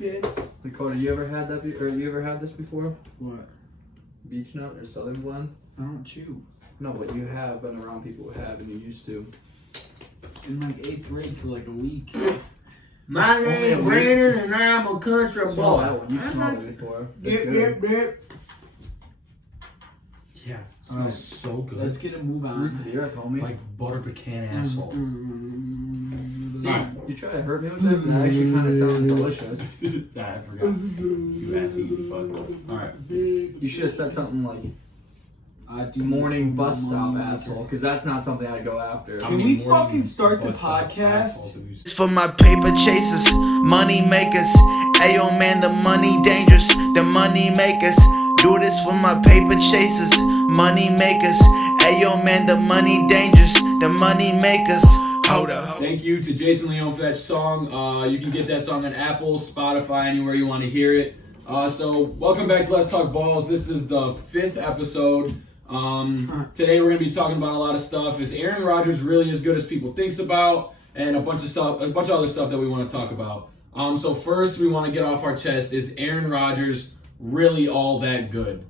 Bitch. Dakota, you ever had that? Or you ever had this before? What? Beach nut or Southern blend? I don't chew. No, but you have been around people who have, and you used to. In like 8th grade for like a week. My name's Brandon and I'm a country Smell boy. that one. You I'm smelled not- it before. Yep. Yeah, smells Alright. so good. Let's get a move Roots on. of the earth, homie. Like butter pecan asshole. See, you try to hurt me with this, and that actually kind of sounds delicious. I forgot. You ass eating fuck. Alright. You should have said something like morning bus stop asshole, because that's not something I'd go after. Can we fucking start the podcast? It's for my paper chasers, money makers. Ayo man, the money dangerous, the money makers. Do this for my paper chasers, money makers. Ayo man, the money dangerous, the money makers. Hold up. Thank you to Jason Leon for that song. You can get that song on Apple, Spotify, anywhere you want to hear it. So welcome back to Let's Talk Balls. This is the 5th episode. Today we're going to be talking about a lot of stuff. Is Aaron Rodgers really as good as people thinks about? And a bunch of other stuff that we want to talk about. So first we want to get off our chest, is Aaron Rodgers really all that good?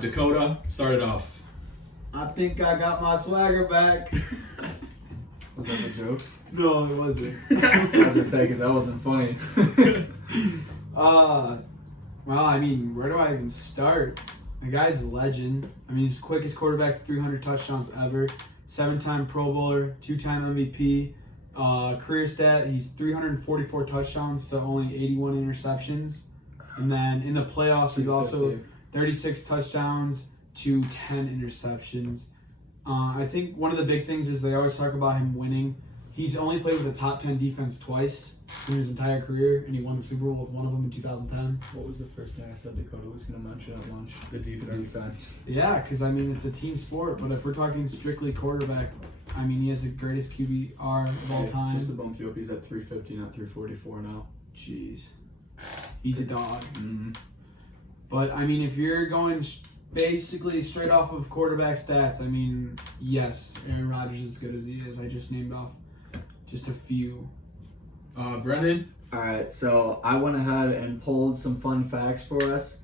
Dakota, start it off. I think I got my swagger back. Was that a joke? No, it wasn't. I was gonna say, because that wasn't funny. Well, I mean, where do I even start? The guy's a legend. I mean, he's the quickest quarterback to 300 touchdowns ever. 7-time Pro Bowler, 2-time MVP. Career stat, he's 344 touchdowns to only 81 interceptions. And then in the playoffs, he's also 36 touchdowns to 10 interceptions. I think one of the big things is they always talk about him winning. He's only played with a top 10 defense twice in his entire career, and he won the Super Bowl with one of them in 2010. What was the first thing I said Dakota was going to mention at lunch? The defense. Yeah, because I mean, it's a team sport, but if we're talking strictly quarterback, I mean, he has the greatest QBR of all time. Just to bump you up, he's at 350, not 344 now. Jeez. He's a dog. Mm-hmm. But, I mean, if you're going basically straight off of quarterback stats, I mean, yes, Aaron Rodgers is as good as he is. I just named off just a few. Brendan? Alright, so I went ahead and pulled some fun facts for us.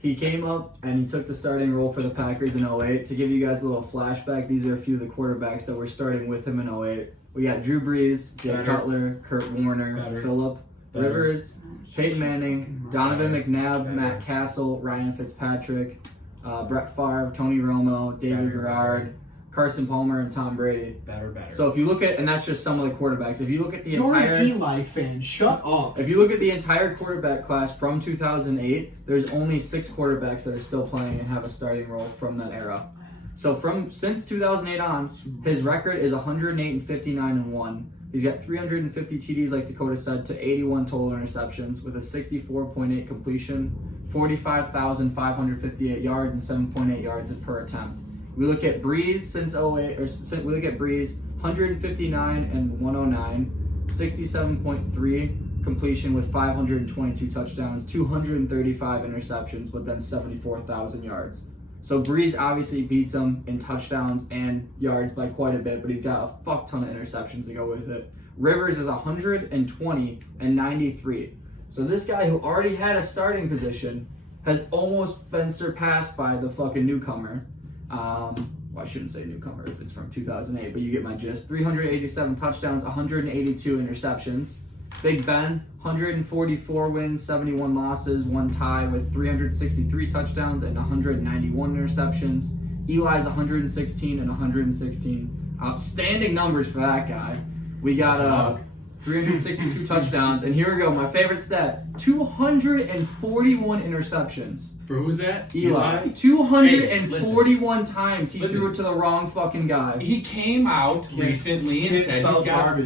He came up and he took the starting role for the Packers in 08. To give you guys a little flashback, these are a few of the quarterbacks that were starting with him in 08. We got Drew Brees, Jay Cutler, Kurt Warner, Phillip Rivers, Peyton Manning, Donovan McNabb, Matt Castle, Ryan Fitzpatrick, Brett Favre, Tony Romo, David Garrard, Carson Palmer, and Tom Brady. Batter. So if you look at, and that's just some of the quarterbacks. If you look at the You're entire, an Eli fan. Shut up. if you look at the entire quarterback class from 2008, there's only 6 quarterbacks that are still playing and have a starting role from that era. So since 2008 on, his record is 108-59-1. He's got 350 TDs, like Dakota said, to 81 total interceptions with a 64.8 completion, 45,558 yards, and 7.8 yards per attempt. We look at Brees since 08, we look at Brees, 159-109, 67.3 completion with 522 touchdowns, 235 interceptions with then 74,000 yards. So Brees obviously beats him in touchdowns and yards by quite a bit, but he's got a fuck ton of interceptions to go with it. Rivers is 120-93. So this guy who already had a starting position has almost been surpassed by the fucking newcomer. Well, I shouldn't say newcomer if it's from 2008, but you get my gist. 387 touchdowns, 182 interceptions. Big Ben, 144 wins, 71 losses, 1 tie with 363 touchdowns and 191 interceptions. Eli's 116 and 116. Outstanding numbers for that guy. We got 362 touchdowns, and here we go, my favorite stat, 241 interceptions. For who's that? Eli. 241 times he threw it to the wrong fucking guy. He came out recently and said he's got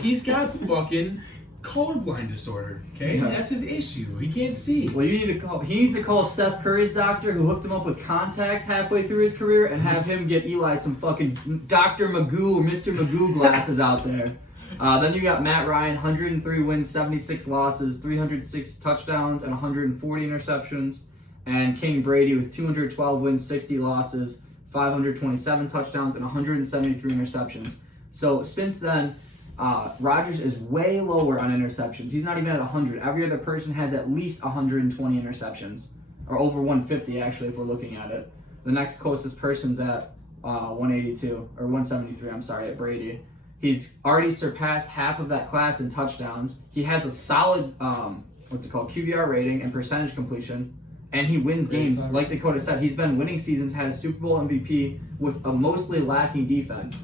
he's got fucking colorblind disorder. Okay, Yeah. That's his issue. He can't see. Well, he needs to call Steph Curry's doctor, who hooked him up with contacts halfway through his career, and have him get Eli some fucking Dr. Magoo or Mr. Magoo glasses out there. Then you got Matt Ryan, 103 wins, 76 losses, 306 touchdowns, and 140 interceptions. And King Brady with 212 wins, 60 losses, 527 touchdowns, and 173 interceptions. So since then, Rodgers is way lower on interceptions. He's not even at 100. Every other person has at least 120 interceptions, or over 150 actually, if we're looking at it. The next closest person's at 182 or 173. I'm sorry, at Brady. He's already surpassed half of that class in touchdowns. He has a solid QBR rating and percentage completion, and he wins games. Like Dakota said, he's been winning seasons, had a Super Bowl MVP with a mostly lacking defense.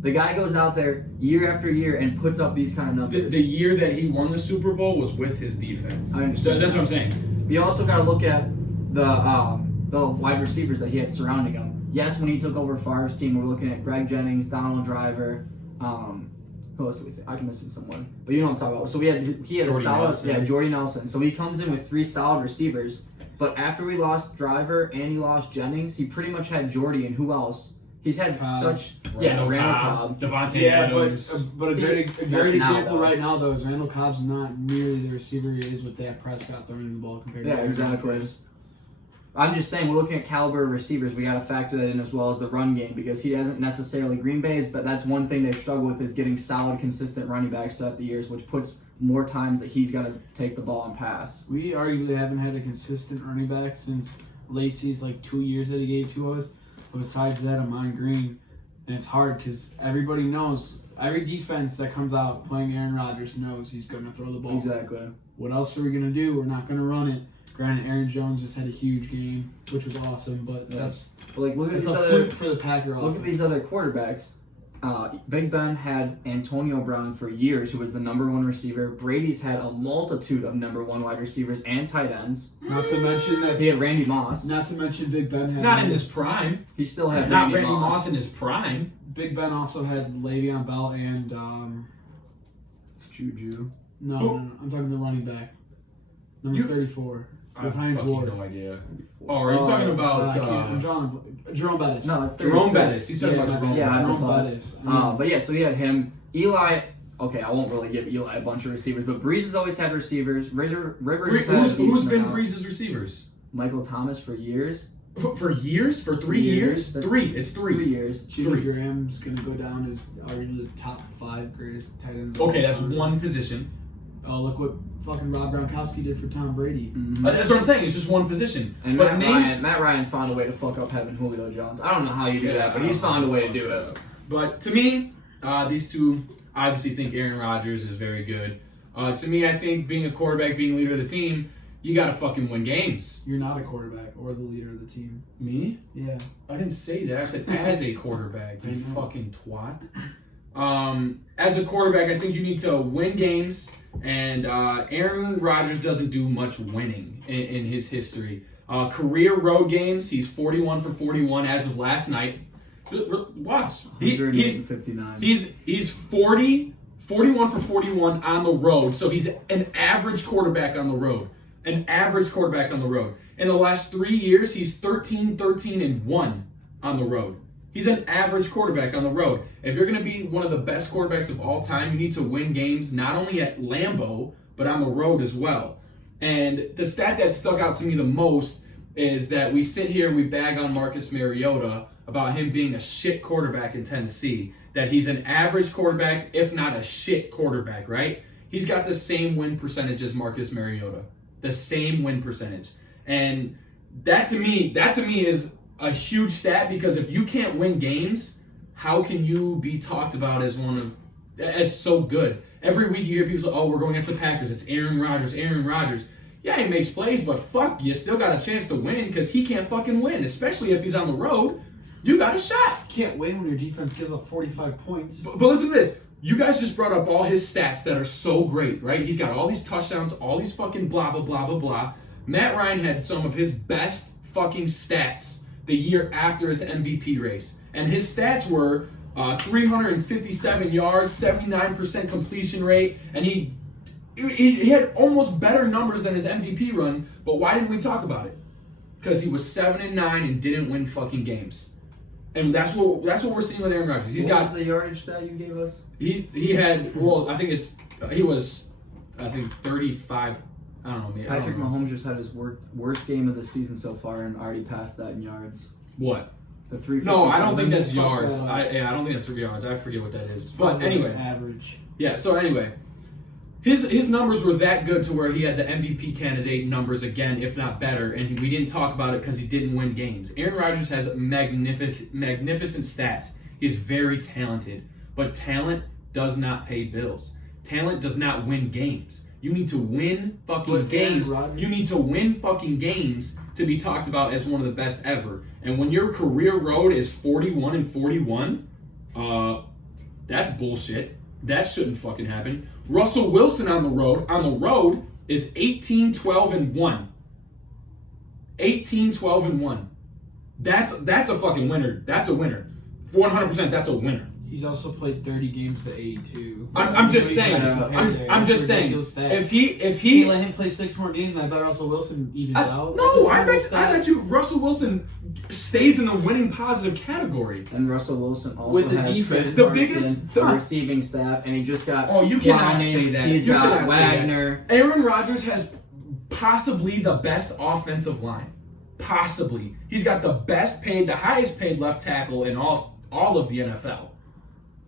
The guy goes out there year after year and puts up these kind of numbers. The year that he won the Super Bowl was with his defense. I understand. So that's what I'm saying. You also got to look at the wide receivers that he had surrounding him. Yes, when he took over Favre's team, we're looking at Greg Jennings, Donald Driver. Who else do we think? I'm missing someone, but you know what I'm talking about. So he had Jordy a solid, Nelson. Jordy Nelson. So he comes in with 3 solid receivers. But after we lost Driver and he lost Jennings, he pretty much had Jordy and who else? He's had Randall Cobb, Devontae Yeah, Adams. but a great now, example though. right now though is Randall Cobb's not nearly the receiver he is with Dak Prescott throwing the ball compared to Yeah, Aaron exactly. Rodgers. I'm just saying, we're looking at caliber of receivers. We got to factor that in as well as the run game because he doesn't necessarily Green Bay's, but that's one thing they've struggled with is getting solid, consistent running backs throughout the years, which puts more times that he's got to take the ball and pass. We arguably haven't had a consistent running back since Lacey's 2 years that he gave to us. But besides that, Amon Green. And it's hard because everybody knows, every defense that comes out playing Aaron Rodgers knows he's going to throw the ball. Exactly. What else are we going to do? We're not going to run it. Granted, Aaron Jones just had a huge game, which was awesome, but that's But look at it's these a other fluke for the Packer offense. look at these other quarterbacks. Big Ben had Antonio Brown for years, who was the #1 receiver. Brady's had a multitude of #1 wide receivers and tight ends. Not to mention that. He had Randy Moss. Not to mention Big Ben had. Not in his prime. He still had Not Randy Randy Moss. Moss in his prime. Big Ben also had Le'Veon Bell and Juju. no, I'm talking the running back, number 34. I With have Hines fucking Ward. no idea. Oh, are you talking about I'm drawing Jerome Bettis. No, it's Jerome 36. Bettis? He's talking Yeah, about Jerome yeah, Bettis. Jerome close. Bettis. But yeah, so he had him. Eli. Okay, I won't really give Eli a bunch of receivers, but Breeze has always had receivers. Rivers has had a Who's decent been amount. Breeze's receivers? Michael Thomas for years. For years? For 3 years? That's 3. It's 3. 3 years. Jimmy Graham's going to go down as arguably the top 5 greatest tight ends. of Okay, all that's time. one position. Oh, look what fucking Rob Gronkowski did for Tom Brady. Mhm. That's what I'm saying. It's just one position. And But Matt Ryan's found a way to fuck up having Julio Jones. I don't know how you do that, but he's found a way to do it. But to me, these two, I obviously think Aaron Rodgers is very good. To me, I think being a quarterback, being leader of the team, you gotta fucking win games. You're not a quarterback or the leader of the team. Me? Yeah. I didn't say that. I said as a quarterback, I you know. fucking twat. As a quarterback, I think you need to win games, and Aaron Rodgers doesn't do much winning in his history. Career road games, he's 41 for 41 as of last night. Watch. He's 159. He's 41 for 41 on the road, so he's an average quarterback on the road. An average quarterback on the road. In the last 3 years, he's 13, 13, and 1 on the road. He's an average quarterback on the road. If you're going to be one of the best quarterbacks of all time, you need to win games not only at Lambeau, but on the road as well. And the stat that stuck out to me the most is that we sit here and we bag on Marcus Mariota about him being a shit quarterback in Tennessee, that he's an average quarterback, if not a shit quarterback, right? He's got the same win percentage as Marcus Mariota. The same win percentage. And that to me is a huge stat, because if you can't win games, how can you be talked about as so good? Every week you hear people say, oh, we're going against the Packers. It's Aaron Rodgers, Aaron Rodgers. Yeah, he makes plays, but fuck, you still got a chance to win, because he can't fucking win, especially if he's on the road. You got a shot. You can't win when your defense gives up 45 points. But listen to this. You guys just brought up all his stats that are so great, right? He's got all these touchdowns, all these fucking blah, blah, blah, blah, blah. Matt Ryan had some of his best fucking stats the year after his MVP race. And his stats were 357 yards, 79% completion rate, and he had almost better numbers than his MVP run. But why didn't we talk about it? Because he was 7-9 and didn't win fucking games. And that's what we're seeing with Aaron Rodgers. He's what got was the yardage stat you gave us? he had, well, I think he was 35. I don't know. I don't Patrick know. Mahomes just had his worst game of the season so far and already passed that in yards. What? The 357. No, I don't think that's Fuck yards. that. I don't think that's yards. I forget what that is. But anyway, Average. Yeah. So anyway, his numbers were that good to where he had the MVP candidate numbers again, if not better. And we didn't talk about it because he didn't win games. Aaron Rodgers has magnificent stats. He's very talented, but talent does not pay bills. Talent does not win games. You need to win fucking games. You need to win fucking games to be talked about as one of the best ever. And when your career road is 41-41, that's bullshit. That shouldn't fucking happen. Russell Wilson on the road is 18-12-1. 18-12-1. That's a fucking winner. That's a winner. 100%. That's a winner. He's also played 30 games to 82. I'm just saying. I'm just saying. If he You let him play 6 more games, I bet Russell Wilson evens out. No, I bet you Russell Wilson stays in the winning positive category. And Russell Wilson also With the has defense. the receiving staff, and he just got. Oh, you cannot Clowney, say that. He's You got cannot say that. Wagner. Aaron Rodgers has possibly the best offensive line. Possibly. He's got the highest paid left tackle in all of the NFL.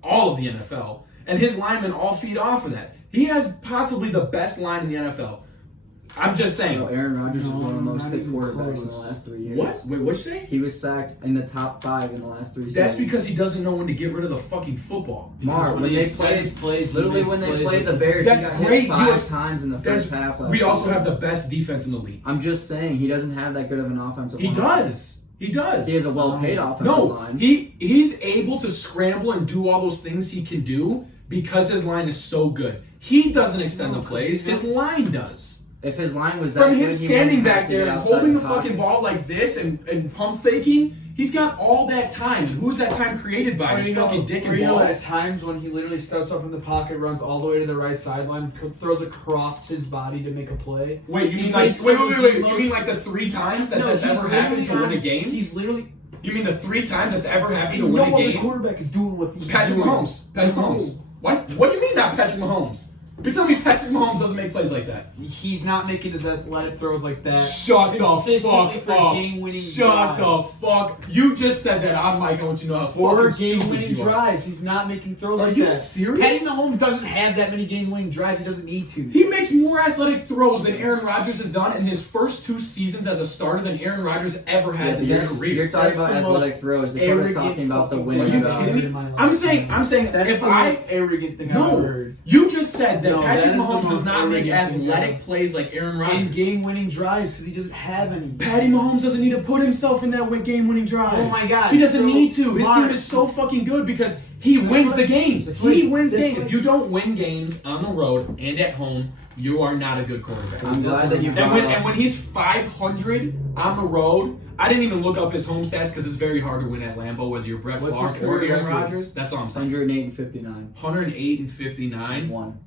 All of the NFL. And his linemen all feed off of that. He has possibly the best line in the NFL. I'm just saying. So Aaron Rodgers is No, one of the most not hit even quarterbacks in the close. last 3 years. What? Wait, what'd you say? He was sacked in the top 5 in the last 3 seasons. That's because he doesn't know when to get rid of the fucking football. Mark, when he they extends played, plays, he literally makes when they plays played at the Bears, he That's got great. hit 5 times in the first half. We also have the best defense in the league. I'm just saying, he doesn't have that good of an offensive He line. does. He does. He has a well-paid offensive No, line. he's able to scramble and do all those things he can do because his line is so good. He doesn't extend No, the plays. because His line does. If his line was that From good, him he standing wouldn't have back to there get and outside holding the pocket. fucking ball like this and pump faking, he's got all that time. And who's that time created by? His fucking dick and at balls. times when he literally steps up in the pocket, runs all the way to the right sideline, throws across his body to make a play. Wait, you He's mean like made some of the wait? You most- mean like the 3 times that's he's ever happened to literally win a on- game? He's literally. You mean the 3 times that's ever happened to No win a other game? quarterback is doing what he's Patrick doing. Mahomes. Patrick Mahomes. What do you mean not Patrick Mahomes? You're telling me Patrick Mahomes doesn't make plays like that? He's not making his athletic throws like that. Shut the Consistently fuck for up. game-winning Shut the drives. fuck. You just said that on mic. I want you to know how For fucking stupid game-winning you are. drives, he's not making throws Are like you that. serious? Patty Mahomes doesn't have that many game-winning drives. He doesn't need to. He makes more athletic throws than Aaron Rodgers has done in his first 2 seasons as a starter than Aaron Rodgers ever has in his that's- career. You're talking That's about the athletic most throws. The quarterback's arrogant talking about the fucking winning. Are you thing I've kidding heard me? in my life. I'm saying That's if the I most arrogant thing I've no, ever heard. you just said that No, Patrick that is the Mahomes does most not make arrogant thing athletic ever. plays like Aaron In Rodgers. game-winning drives because he doesn't have any. Patty Mahomes doesn't need to put himself in that game-winning drive. Oh my God, he doesn't so need to. His Mark- team is so fucking good because he wins right. the games. That's He right. wins That's games. right. If you don't win games on the road and at home, you are not a good quarterback. I'm glad that you And brought when up. he's 500 on the road, I didn't even look up his home stats because it's very hard to win at Lambeau, whether you're Brett What's his Favre or career Aaron record? Rodgers. That's all I'm saying. 108 and 59. 108 and 59. 1.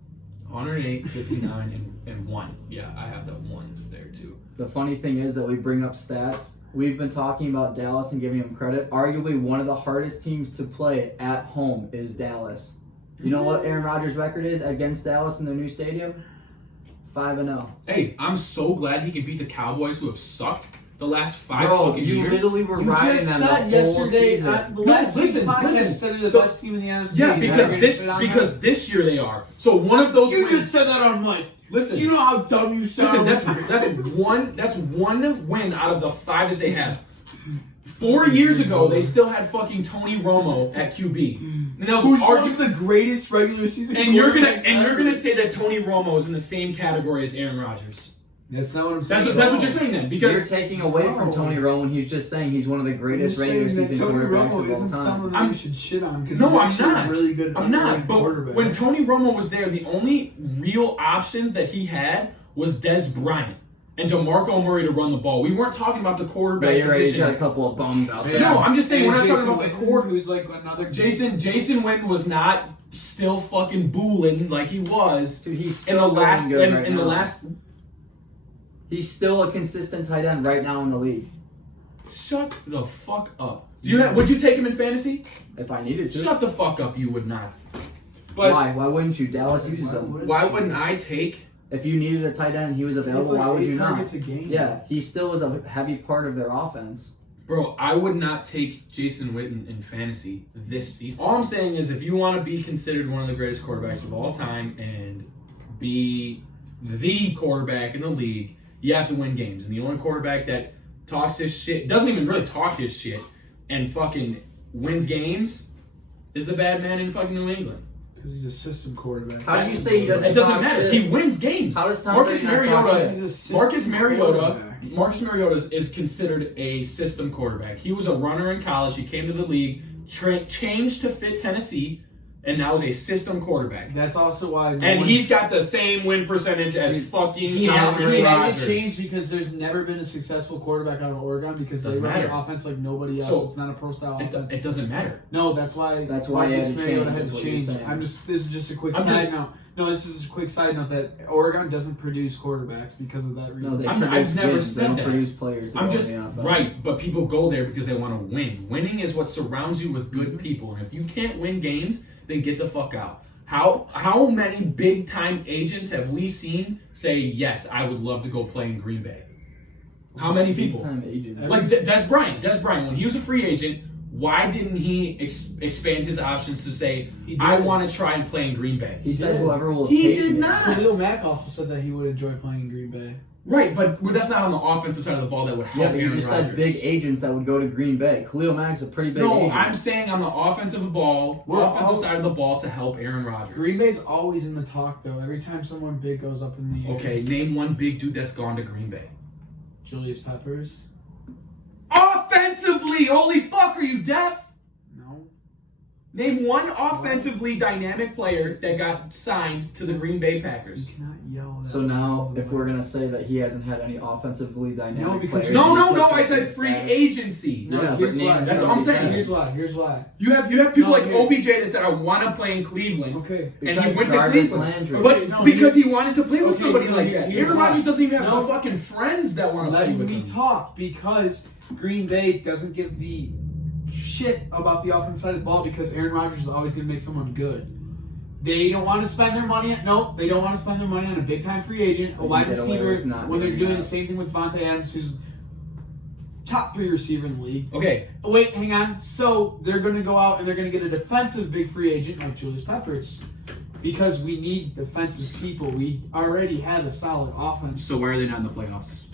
108, 59, and 1. Yeah, I have that 1 there too. The funny thing is that we bring up stats. We've been talking about Dallas and giving them credit. Arguably, one of the hardest teams to play at home is Dallas. You know what Aaron Rodgers' record is against Dallas in their new stadium? 5-0. Hey, I'm so glad he can beat the Cowboys who have sucked the last 5 Bro, fucking you years. literally were You riding just them said the whole yesterday season. on the No, last week's listen, podcast listen. said they're the The- best team in the NFC. Yeah, You because gotta this put it on because this year they are. So one of those there. you wins. just said that on mic. Listen, You know how dumb you sound. listen. That's one win out of the 5 that they have. 4 years ago, they still had fucking Tony Romo at QB. And that was Who's one argu- of the greatest regular season and you're quarterbacks gonna ever. say that Tony Romo is in the same category as Aaron Rodgers. That's not what I'm saying. That's what you're saying then, You're because taking away from No. Tony Romo. He's just saying he's one of the greatest regular season Tony quarterbacks Romo of isn't all time. someone that I'm- you should shit on because no, he's I'm actually not. a really good I'm not. underrated But quarterback. when Tony Romo was there, the only real options that he had was Des Bryant and DeMarco Murray to run the ball. We weren't talking about the quarterback But you're right, he's position. got a couple of bums out there. No, I'm just saying And we're not talking Jason about the Witten, quarter. who's like another Jason Witten was not still fucking booling like he was Dude, he's in still the last going good in, right in the now. last. He's still a consistent tight end right now in the league. Shut the fuck up. Would you take him in fantasy? If I needed to. Shut the fuck up. You would not. But Why? Why wouldn't you? Dallas uses him. why wouldn't I take? If you needed a tight end and he was available, It's like why would 8 you not? targets a game. Yeah, he still was a heavy part of their offense. Bro, I would not take Jason Witten in fantasy this season. All I'm saying is if you want to be considered one of the greatest quarterbacks of all time and be the quarterback in the league, you have to win games. And the only quarterback that talks his shit, doesn't even really talk his shit, and fucking wins games is the bad man in fucking New England. Because he's a system quarterback. How do you say he doesn't? It doesn't talk matter. shit? He wins games. How does Tom Marcus Brady not talk Mariota? shit? He's a system quarterback. Marcus Mariota is considered a system quarterback. He was a runner in college. He came to the league, changed to fit Tennessee, and now is a system quarterback. That's also why. And he's got the same win percentage as fucking Aaron He had Rodgers. to change because there's never been a successful quarterback out of Oregon because they Doesn't run an matter. offense like nobody else. So, it's not a pro style It, offense. it doesn't matter. No, that's why. That's why he Marcus had to Mariota change, had that's to what you're change. saying. This is just a quick I'm side just- note. No, this is just a quick side note that Oregon doesn't produce quarterbacks because of that reason. No, they I've produce never wins. said they don't that. produce players. that I'm go just in the NFL. right, but people go there because they want to win. Winning is what surrounds you with good Mm-hmm. people, and if you can't win games, then get the fuck out. How many big time agents have we seen say yes? I would love to go play in Green Bay. How many people? Big-time agent. Like Des Bryant. Des Bryant, when he was a free agent, why didn't he expand his options to say, He did. I want to try and play in Green Bay? He said did. whoever will He take did me. not. Khalil Mack also said that he would enjoy playing in Green Bay. Right, but that's not on the offensive side of the ball that would help Yeah, but you Aaron just Rodgers. said big agents that would go to Green Bay. Khalil Mack's a pretty big No, agent. I'm saying on the offensive side of the ball to help Aaron Rodgers. Green Bay's always in the talk though. Every time someone big goes up in the air. Okay, name one big dude that's gone to Green Bay. Julius Peppers. Offensively, holy fuck, are you deaf? No. Name one offensively dynamic player that got signed to the Green Bay You Packers. cannot yell that. So now, if we're gonna say that he hasn't had any offensively dynamic No, because- players, No, he's I put said his free stats. agency. No, Yeah, but here's name- why. That's what I'm saying. Here's why. You have people No, like here- OBJ that said I want to play in Cleveland, Okay. and he Because went to Jarvis Cleveland. Landry. But Okay, no, because here's- he wanted to play with Okay, somebody no, like that. here's Aaron why. Rodgers doesn't even have No. no fucking friends that want to play Let with me him. talk because Green Bay doesn't give the shit about the offensive side of the ball because Aaron Rodgers is always going to make someone good. They don't want to spend their money. They don't want to spend their money on a big time free agent, a They wide can get away receiver. with not When they're doing doing that. the same thing with Vontae Adams, who's top 3 receiver in the league. Okay, Wait, hang on. So they're going to go out and they're going to get a defensive big free agent like Julius Peppers because we need defensive people. We already have a solid offense so why are they not in the playoffs?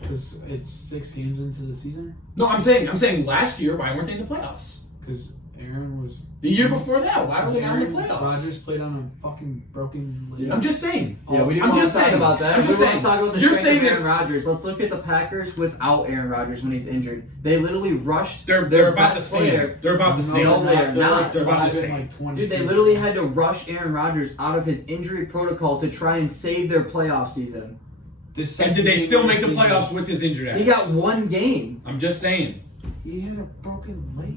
because it's 6 games into the season. No, I'm saying last year, why weren't they in the playoffs? Because Aaron was. The year before that, why were they not in the Aaron playoffs? Rodgers played on a fucking broken leg. I'm just saying. Yeah, we I'm didn't want just to talk saying. about that. I'm We just want saying. to talk about the You're strength saying of that Aaron Rodgers. Let's look at the Packers without Aaron Rodgers when he's injured. They literally rushed they're their about the best same. player. They're about the No, same. No, they're they're not. like They're about the 5 and same. like 22. Dude, they literally had to rush Aaron Rodgers out of his injury protocol to try and save their playoff season. And did they still make the playoffs with his injured ass? He got one game. I'm just saying. He had a broken leg.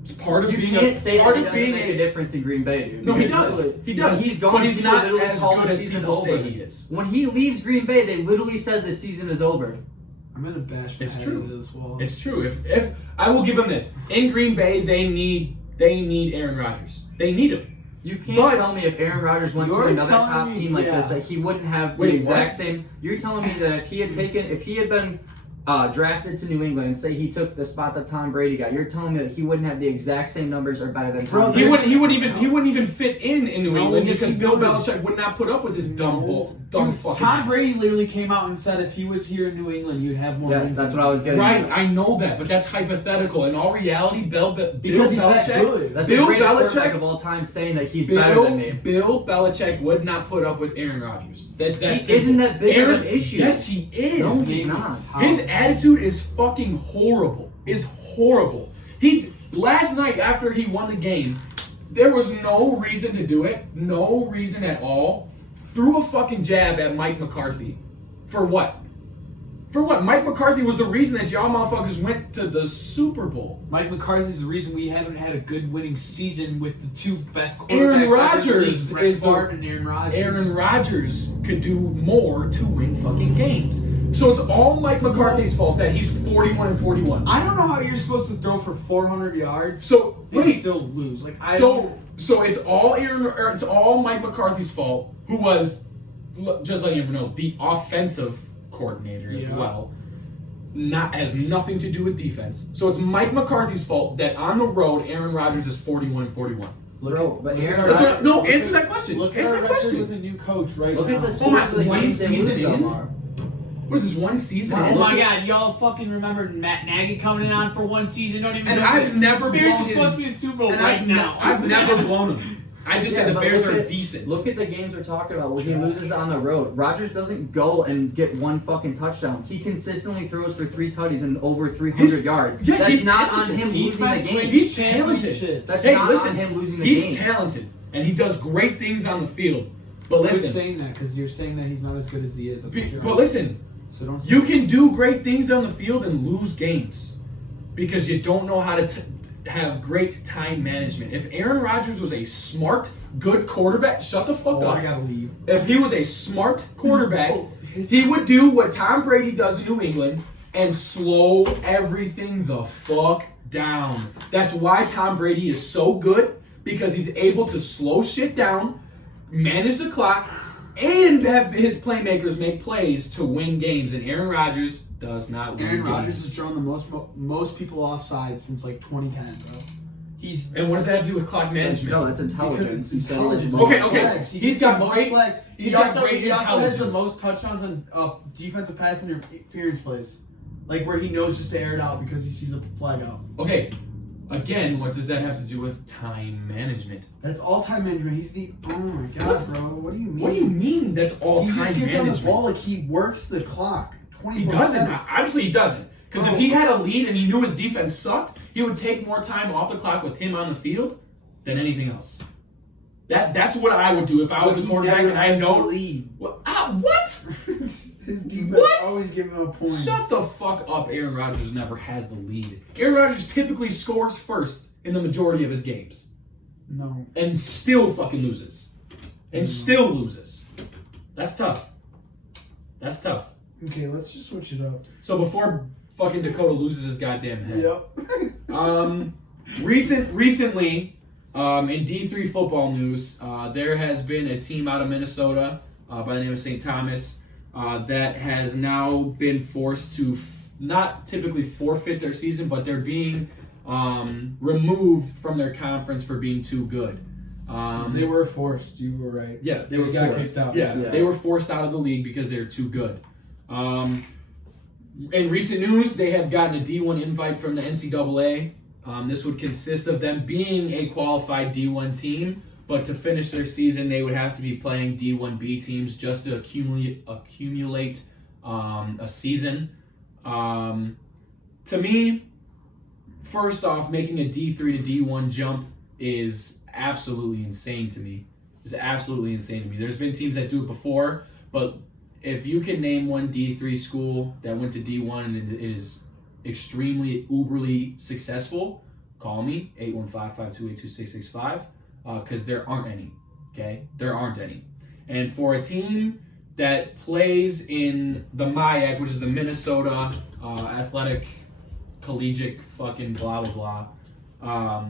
It's part of You being can't say part that he of doesn't being make a difference in Green Bay, dude. No, he Because does. literally- He does. When he's gone, but he's people not literally as call good the as season people over. say he is. When he leaves Green Bay, they literally said the season is over. I'm gonna bash my It's head true. into this wall. It's true. If I will give him this, in Green Bay they need Aaron Rodgers. They need him. You can't But- tell me if Aaron Rodgers went You're to another telling top me- team like yeah. this that he wouldn't have Wait, the exact what? same. You're telling me that if he had been drafted to New England and say he took the spot that Tom Brady got, you're telling me that he wouldn't have the exact same numbers or better than Tom Bro, Brady? He wouldn't even fit in New No, England yes, because he Bill would. Belichick would not put up with his dumb Dude, fucking Tom ass. Brady literally came out and said if he was here in New England, you'd have more Yes, wins. that's than what I was getting Right, at. I know that, but that's hypothetical. In all reality, Bill because he's that Belichick, good. That's Bill the greatest Belichick- quarterback of all time saying that he's better than me. Bill Belichick would not put up with Aaron Rodgers. That's He simple. isn't that big Aaron, of an issue. Yes, he is. No, he's Game not. is tough. His attitude is fucking horrible. Is horrible. He last night after he won the game, there was no reason to do it. No reason at all. Threw a fucking jab at Mike McCarthy. For what? For what? Mike McCarthy was the reason that y'all motherfuckers went to the Super Bowl. Mike McCarthy's the reason we haven't had a good winning season with the 2 best quarterbacks. Aaron ever in the Rodgers league, Brett is the- Favre and Aaron Rodgers. Aaron Rodgers could do more to win fucking games. So it's all Mike McCarthy's fault that he's 41-41. I don't know how you're supposed to throw for 400 yards So and wait, still lose. Like I don't- so it's all Mike McCarthy's fault, who was just letting you know the offensive coordinator as Yeah. well. has nothing to do with defense. So it's Mike McCarthy's fault that on the road, Aaron Rodgers is 41-41. Bro, but Aaron That's Rodgers. what, no, answer that question. Look at Answer our that record question. with a new coach right Look now. at the Oh scores my, of the one games they lose, season in? Delmar. What is this, one season? Man, Oh look my at- God, y'all fucking remember Matt Nagy coming in on for one season? Don't even And know I've never Bears blown are supposed to him. be a Super Bowl And right now. I've never blown him. I just said the but Bears look are at- decent. Look at the games we're talking about where he loses on the road. Rodgers doesn't go and get one fucking touchdown. He consistently throws for 3 tutties and over 300 yards. yeah, That's he's not on talented. him losing the Defense game. wins He's talented. championships. That's Hey, not listen, on him losing the He's game. talented, and he does great things on the field. But Who's listen, saying that? Because you're saying that he's not as good as he is. That's what you're but listen, So don't say you can do great things on the field and lose games because you don't know how to have great time management. If Aaron Rodgers was a smart, good quarterback, shut the fuck Oh, up. I gotta leave. If he was a smart quarterback, Oh, his- he would do what Tom Brady does in New England and slow everything the fuck down. That's why Tom Brady is so good, because he's able to slow shit down, manage the clock, and have his playmakers make plays to win games. And Aaron Rodgers does not win Aaron games. Rodgers has thrown the most people offside since like 2010, bro. He's And what does that have to do with clock management? No, that's because intelligence. it's instead of intelligence. most- Okay, okay. Flags. He He's gets got the most great- flags. he's He got also great has the intelligence. most touchdowns on defensive pass interference plays, like where he knows just to air it out because he sees a flag out. Okay, again, what does that have to do with time management? That's all time management. He's the oh my god, bro. What do you mean? What do you mean that's all He time just gets management? on the ball like he works the clock. He doesn't. Obviously, he doesn't. Because if he had a lead and he knew his defense sucked, he would take more time off the clock with him on the field than anything else. That's what I would do if I was the quarterback and I know. lead. What? What? His defense What? always giving him a point. Shut the fuck up. Aaron Rodgers never has the lead. Aaron Rodgers typically scores first in the majority of his games No. and still fucking loses. And still loses. That's tough. That's tough. Okay, let's just switch it up. So before fucking Dakota loses his goddamn head. Yep. Recently, in D3 football news, there has been a team out of Minnesota by the name of St. Thomas that has now been forced to not typically forfeit their season, but they're being removed from their conference for being too good. They were forced. You were right. Yeah, They got forced. kicked out. Yeah, Yeah. they were forced out of the league because they're too good. In recent news, they have gotten a D1 invite from the NCAA. This would consist of them being a qualified D1 team, but to finish their season, they would have to be playing D1B teams just to accumulate a season. To me, first off, making a D3 to D1 jump is absolutely insane to me. It's absolutely insane to me. There's been teams that do it before, but if you can name one D3 school that went to D1 and it is extremely uberly successful, call me, 815-528-2665, because there aren't any, okay? There aren't any. And for a team that plays in the MIAC, which is the Minnesota Athletic Collegiate fucking blah, blah, blah,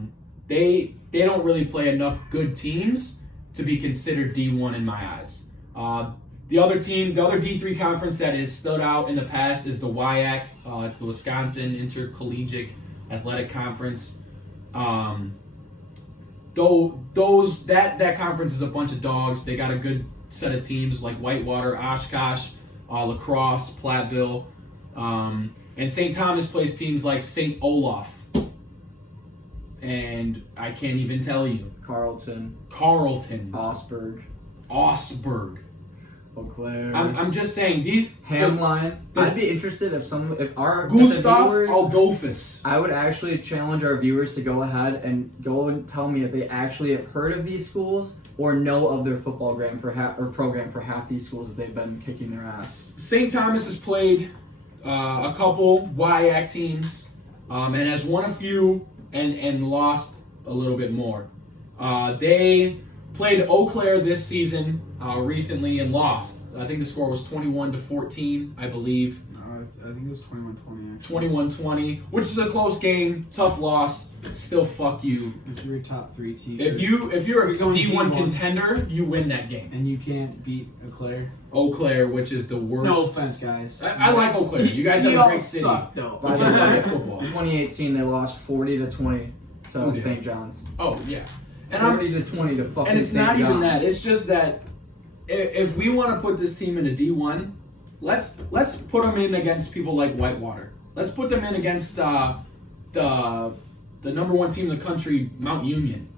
they don't really play enough good teams to be considered D1 in my eyes. The other team, the other D3 conference that has stood out in the past is the WIAC. It's the Wisconsin Intercollegiate Athletic Conference. That conference is a bunch of dogs. They got a good set of teams like Whitewater, Oshkosh, La Crosse, Platteville, and St. Thomas plays teams like St. Olaf. And I can't even tell you. Carlton, Augsburg. Eau Claire, I'm just saying these. Hamline. the- I'd be interested if our Gustav viewers, Adolphus. I would actually challenge our viewers to go ahead and go and tell me if they actually have heard of these schools or know of their football program for half these schools that they've been kicking their ass. St. Thomas has played a couple WIAC teams and has won a few and lost a little bit more. They played Eau Claire this season recently and lost. I think the score was 21-14, I believe. I think it was 21-20 actually. 21-20, which is a close game, tough loss. Still, fuck you. If you're a top 3 team. If you're a You're going D1 D1. contender, you win that game. and you can't beat Eau Claire. Eau Claire, which is the worst. No offense, guys. I like Eau Claire. You guys have a all great city. suck, though. By We the just suck way, at football. 2018 they lost 40-20 to Who did? St. John's. Oh yeah, and 40-20 to fucking and it's St. not even John's. that. It's just that if we want to put this team in a D1, let's put them in against people like Whitewater. Let's put them in against the number 1 team in the country, Mount Union.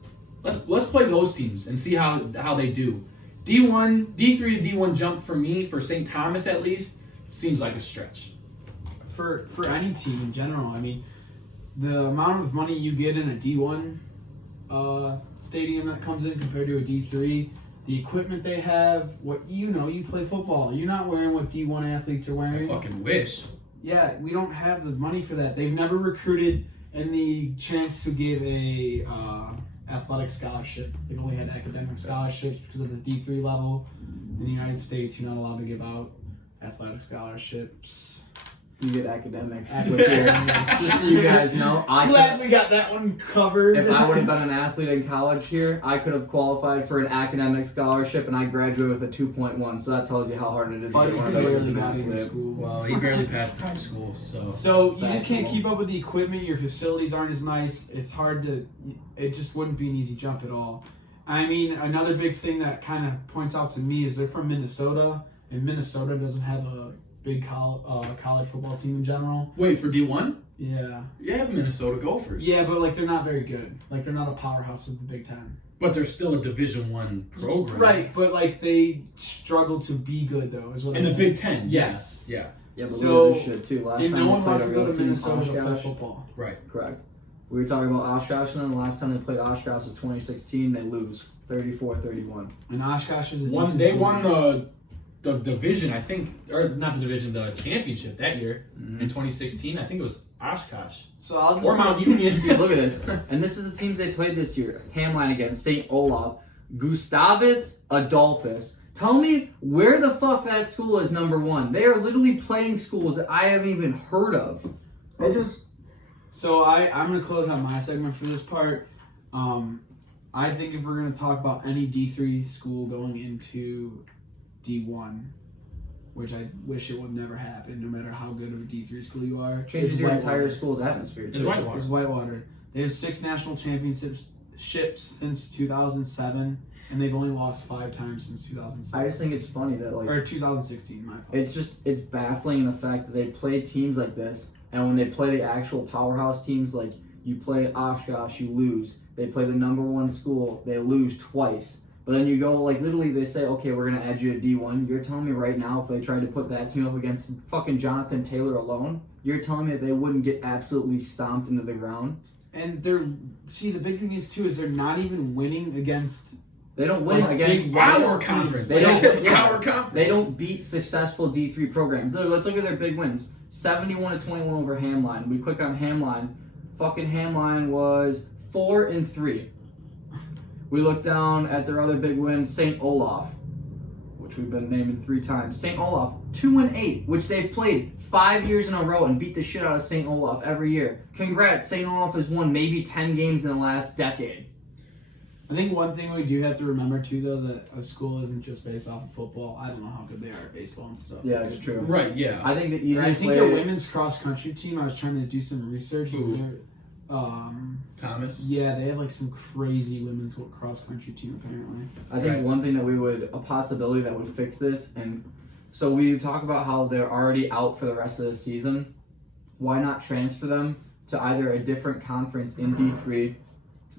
Let's play those teams and see how they do. D3 to D1 jump for me, for St. Thomas at least, seems like a stretch. For any team in general, I mean, the amount of money you get in a D1 stadium that comes in compared to a D3, the equipment they have, you play football. You're not wearing what D1 athletes are I wearing. fucking wish. Yeah, we don't have the money for that. They've never recruited and the chance to give a athletic scholarship. They've only had academic scholarships because of the D3 level. In the United States, you're not allowed to give out athletic scholarships. You get academic. Academic. Just so you guys know, Glad we got that one covered. if I would have been an athlete in college here, I could have qualified for an academic scholarship, and I graduated with a 2.1. So that tells you how hard it is to get one of those as an athlete. school. Well, he barely passed high school, so. So you just can't Basketball. keep up with the equipment. Your facilities aren't as nice. It's hard to. It just wouldn't be an easy jump at all. I mean, another big thing that kind of points out to me is they're from Minnesota, and Minnesota doesn't have a big college football team in general. Wait, for D1? Yeah. You have Minnesota Gophers. Yeah, but like they're not very good. Like they're not a powerhouse of the Big Ten. But they're still a Division I program. Right, but like they struggle to be good though. Is what In I'm the saying. Big Ten. Yes. Yeah. Yeah, but So, look at this shit too. Last And time no they one played wants a to go real to team, Minnesota to play Oshkosh. football. Right. Correct. We were talking about Oshkosh, and then the last time they played Oshkosh was 2016. They lose 34-31. And Oshkosh is a They decent team. won the division, I think, or not the division, the championship that year in 2016. I think it was Oshkosh So I'll just or Mount Union. Dude, look at this. And this is the teams they played this year. Hamline against St. Olaf. Gustavus Adolphus. Tell me where the fuck that school is number 1. They are literally playing schools that I haven't even heard of. So I'm gonna close out my segment for this part. I think if we're gonna talk about any D3 school going into D1, which I wish it would never happen, no matter how good of a D3 school you are, Changes is your Whitewater. entire school's atmosphere. It's Too. Whitewater. Is Whitewater. They have 6 national championships since 2007, and they've only lost 5 times since 2006. I just think it's funny that like or 2016. My apologies. it's baffling in the fact that they play teams like this, and when they play the actual powerhouse teams, like you play Oshkosh, you lose. They play the number 1 school, they lose twice. But then you go, like, literally they say, okay, we're going to add you to D1. You're telling me right now if they tried to put that team up against fucking Jonathan Taylor alone, you're telling me that they wouldn't get absolutely stomped into the ground? And the big thing is too is they're not even winning against. They don't win against our conference. They don't- Our conference. They don't beat successful D3 programs. Let's look at their big wins. 71-21 over Hamline. We click on Hamline. Fucking Hamline was 4-3. We look down at their other big win, St. Olaf, which we've been naming 3 times. St. Olaf, 2-8, which they've played 5 years in a row and beat the shit out of St. Olaf every year. Congrats, St. Olaf has won maybe 10 games in the last decade. I think one thing we do have to remember too, though, that a school isn't just based off of football. I don't know how good they are at baseball and stuff. Yeah, it's true. Right. Yeah. I think the I easiest think way... their women's cross country team. I was trying to do some research. Who? They're, Thomas. yeah, they have like some crazy women's cross country team apparently. I think Right. one thing that a possibility that would fix this, and so we talk about how they're already out for the rest of the season. Why not transfer them to either a different conference in D3,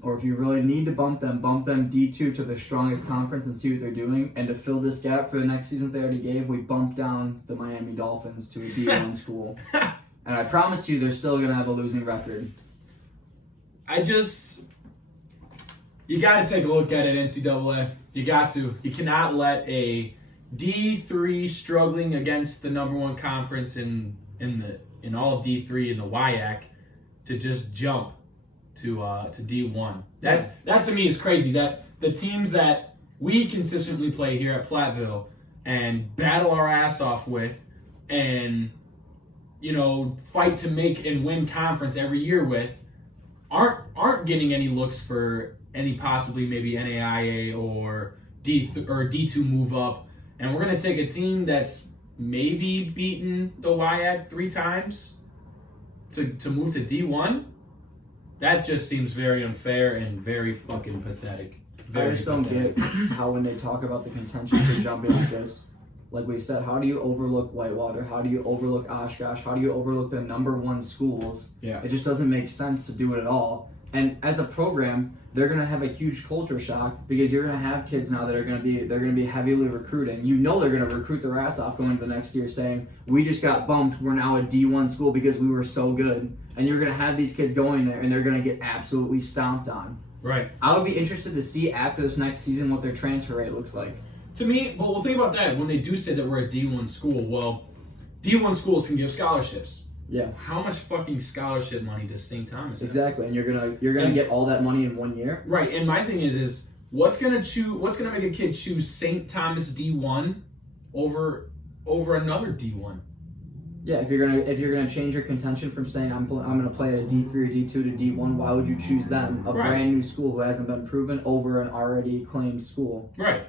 or if you really need to bump them D2 to the strongest conference and see what they're doing. And to fill this gap for the next season they already gave, we bumped down the Miami Dolphins to a D1 school. And I promise you they're still going to have a losing record. You got to take a look at it, NCAA. You got to. You cannot let a D3 struggling against the number 1 conference in all of D3 in the WIAC to just jump to D1. That to me is crazy. That the teams that we consistently play here at Platteville and battle our ass off with, and fight to make and win conference every year with aren't getting any looks for any possibly maybe NAIA or D2 move up, and we're gonna take a team that's maybe beaten the WIAD 3 times to move to D1. That just seems very unfair and very fucking pathetic. I just don't get how when they talk about the contention for jumping like this, like we said, how do you overlook Whitewater? How do you overlook Oshkosh? How do you overlook the #1 schools? Yeah. It just doesn't make sense to do it at all. And as a program, they're gonna have a huge culture shock because you're gonna have kids now that are gonna be heavily recruiting. You know they're gonna recruit their ass off going into the next year saying, we just got bumped, we're now a D1 school because we were so good. And you're gonna have these kids going there and they're gonna get absolutely stomped on. Right. I would be interested to see after this next season what their transfer rate looks like. To me, well, think about that. When they do say that we're a D1 school, well, D1 schools can give scholarships. Yeah. How much fucking scholarship money does St. Thomas have? Exactly, and you're gonna get all that money in 1 year. Right, and my thing is what's gonna make a kid choose St. Thomas D1 over another D1? Yeah, if you're gonna change your contention from saying I'm gonna play at a D3 or D2 to D1, why would you choose them, a brand new school who hasn't been proven, over an already claimed school? Right.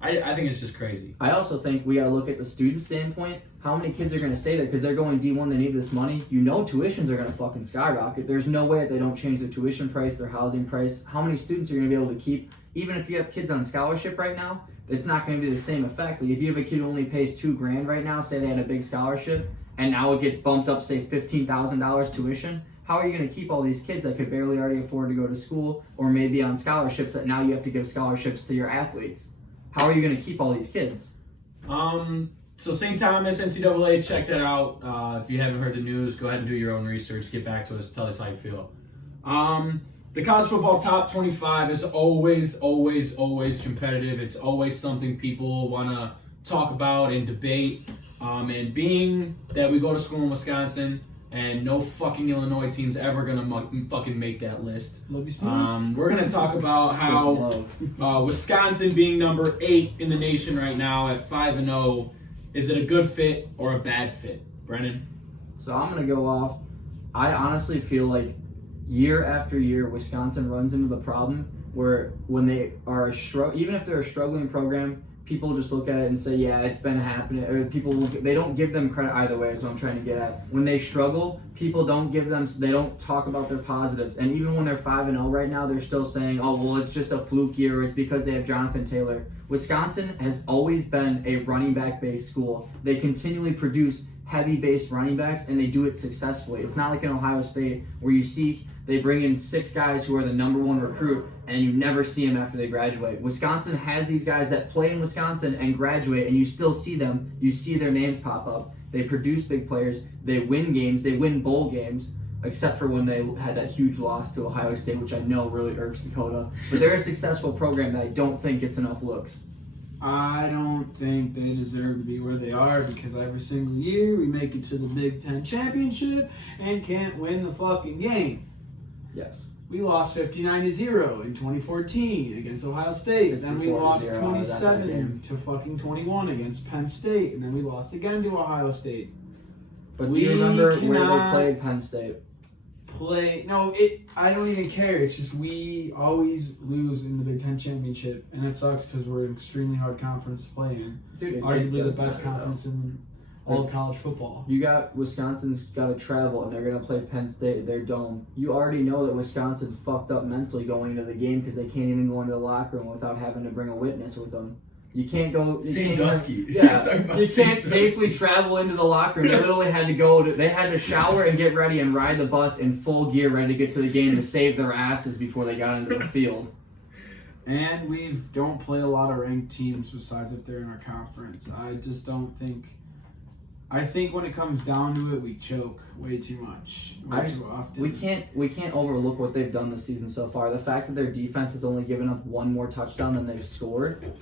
I think it's just crazy. I also think we gotta look at the student standpoint. How many kids are gonna stay there because they're going D1? They need this money. You know, tuitions are gonna fucking skyrocket. There's no way that they don't change their tuition price, their housing price. How many students are you gonna be able to keep? Even if you have kids on scholarship right now, it's not gonna be the same effect. Like if you have a kid who only pays $2,000 right now, say they had a big scholarship, and now it gets bumped up, say $15,000 tuition. How are you going to keep all these kids that could barely already afford to go to school, or maybe on scholarships that now you have to give scholarships to your athletes? How are you going to keep all these kids? So St. Thomas, NCAA, check that out. If you haven't heard the news, go ahead and do your own research. Get back to us. Tell us how you feel. The college football top 25 is always, always, always competitive. It's always something people want to talk about and debate. And being that we go to school in Wisconsin and no fucking Illinois team's ever gonna fucking make that list, Love you, Smooth. we're gonna talk about how Wisconsin being number 8 in the nation right now at 5-0, is it a good fit or a bad fit? Brennan? So I'm going to go off. I honestly feel like year after year, Wisconsin runs into the problem where when they are even if they're a struggling program, people just look at it and say, yeah, it's been happening. Or they don't give them credit either way, is what I'm trying to get at. When they struggle, people they don't talk about their positives. And even when they're 5-0 right now, they're still saying, oh, well, it's just a fluke year, or it's because they have Jonathan Taylor. Wisconsin has always been a running back-based school. They continually produce heavy-based running backs, and they do it successfully. It's not like in Ohio State where you see they bring in 6 guys who are the #1 recruit, and you never see them after they graduate. Wisconsin has these guys that play in Wisconsin and graduate, and you still see them. You see their names pop up. They produce big players. They win games. They win bowl games, except for when they had that huge loss to Ohio State, which I know really irks Dakota. But they're a successful program that I don't think gets enough looks. I don't think they deserve to be where they are because every single year we make it to the Big Ten championship and can't win the fucking game. Yes. We lost 59-0 in 2014 against Ohio State. Then we lost 27 to fucking 21 against Penn State. And then we lost again to Ohio State. But do you remember where they played Penn State? I don't even care. It's just we always lose in the Big Ten championship. And it sucks because we're an extremely hard conference to play in. Dude, arguably the best conference in all of college football. Wisconsin's got to travel, and they're going to play Penn State at their dome. You already know that Wisconsin's fucked up mentally going into the game because they can't even go into the locker room without having to bring a witness with them. You can't go. Sandusky. Yeah, you can't safely travel into the locker room. They literally had to they had to shower and get ready and ride the bus in full gear, ready to get to the game to save their asses before they got into the field. And we don't play a lot of ranked teams besides if they're in our conference. I just don't think. I think when it comes down to it, we choke way too much, too often. We can't overlook what they've done this season so far. The fact that their defense has only given up 1 more touchdown than they've scored.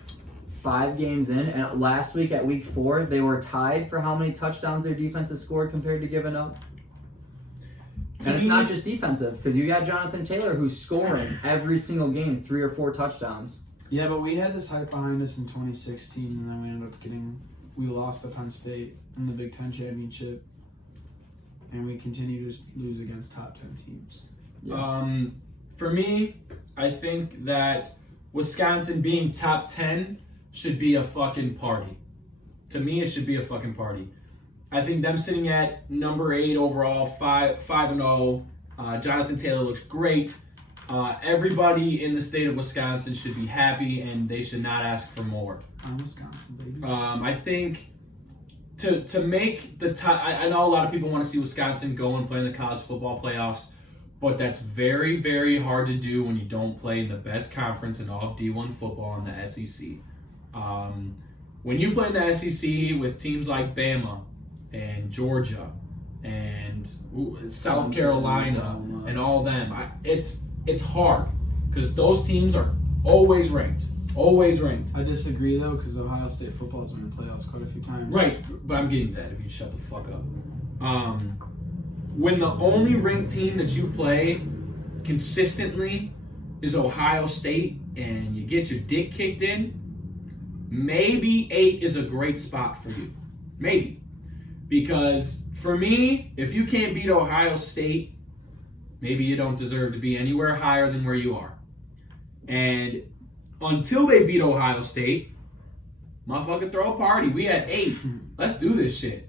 5 games in, and last week at week 4, they were tied for how many touchdowns their defense has scored compared to giving up. And it's not just defensive, because you got Jonathan Taylor who's scoring every single game 3 or 4 touchdowns. Yeah, but we had this hype behind us in 2016, and then we lost to Penn State in the Big Ten championship. and we continue to lose against top 10 teams. For me, I think that Wisconsin being top 10 should be a fucking party. To me, it should be a fucking party. I think them sitting at number 8 overall, 5-0. Jonathan Taylor looks great. Everybody in the state of Wisconsin should be happy, and they should not ask for more. I'm Wisconsin, baby. I think to make the top, I know a lot of people want to see Wisconsin go and play in the college football playoffs, but that's very, very hard to do when you don't play in the best conference in all of D1 football in the SEC. When you play in the SEC with teams like Bama and Georgia and South Carolina and all them, it's hard because those teams are always ranked. Always ranked. I disagree, though, because Ohio State football has been in playoffs quite a few times. Right, but I'm getting that if you shut the fuck up. When the only ranked team that you play consistently is Ohio State and you get your dick kicked in, maybe 8 is a great spot for you. Maybe. Because for me, if you can't beat Ohio State, maybe you don't deserve to be anywhere higher than where you are. And until they beat Ohio State, motherfucker, throw a party. We at 8. Let's do this shit.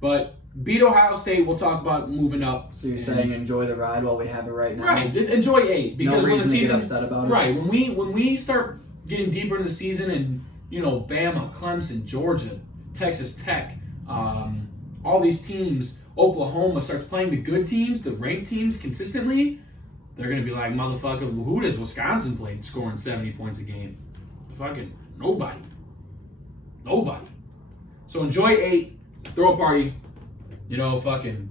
But beat Ohio State, we'll talk about moving up. So you're saying enjoy the ride while we have it right now? Right, enjoy 8 because no when the season, to get upset about it. right, when we start getting deeper in the season and Bama, Clemson, Georgia, Texas Tech, all these teams, Oklahoma starts playing the good teams, the ranked teams consistently, they're gonna be like, motherfucker, who does Wisconsin play scoring 70 points a game? Fucking nobody. So enjoy 8, throw a party, fucking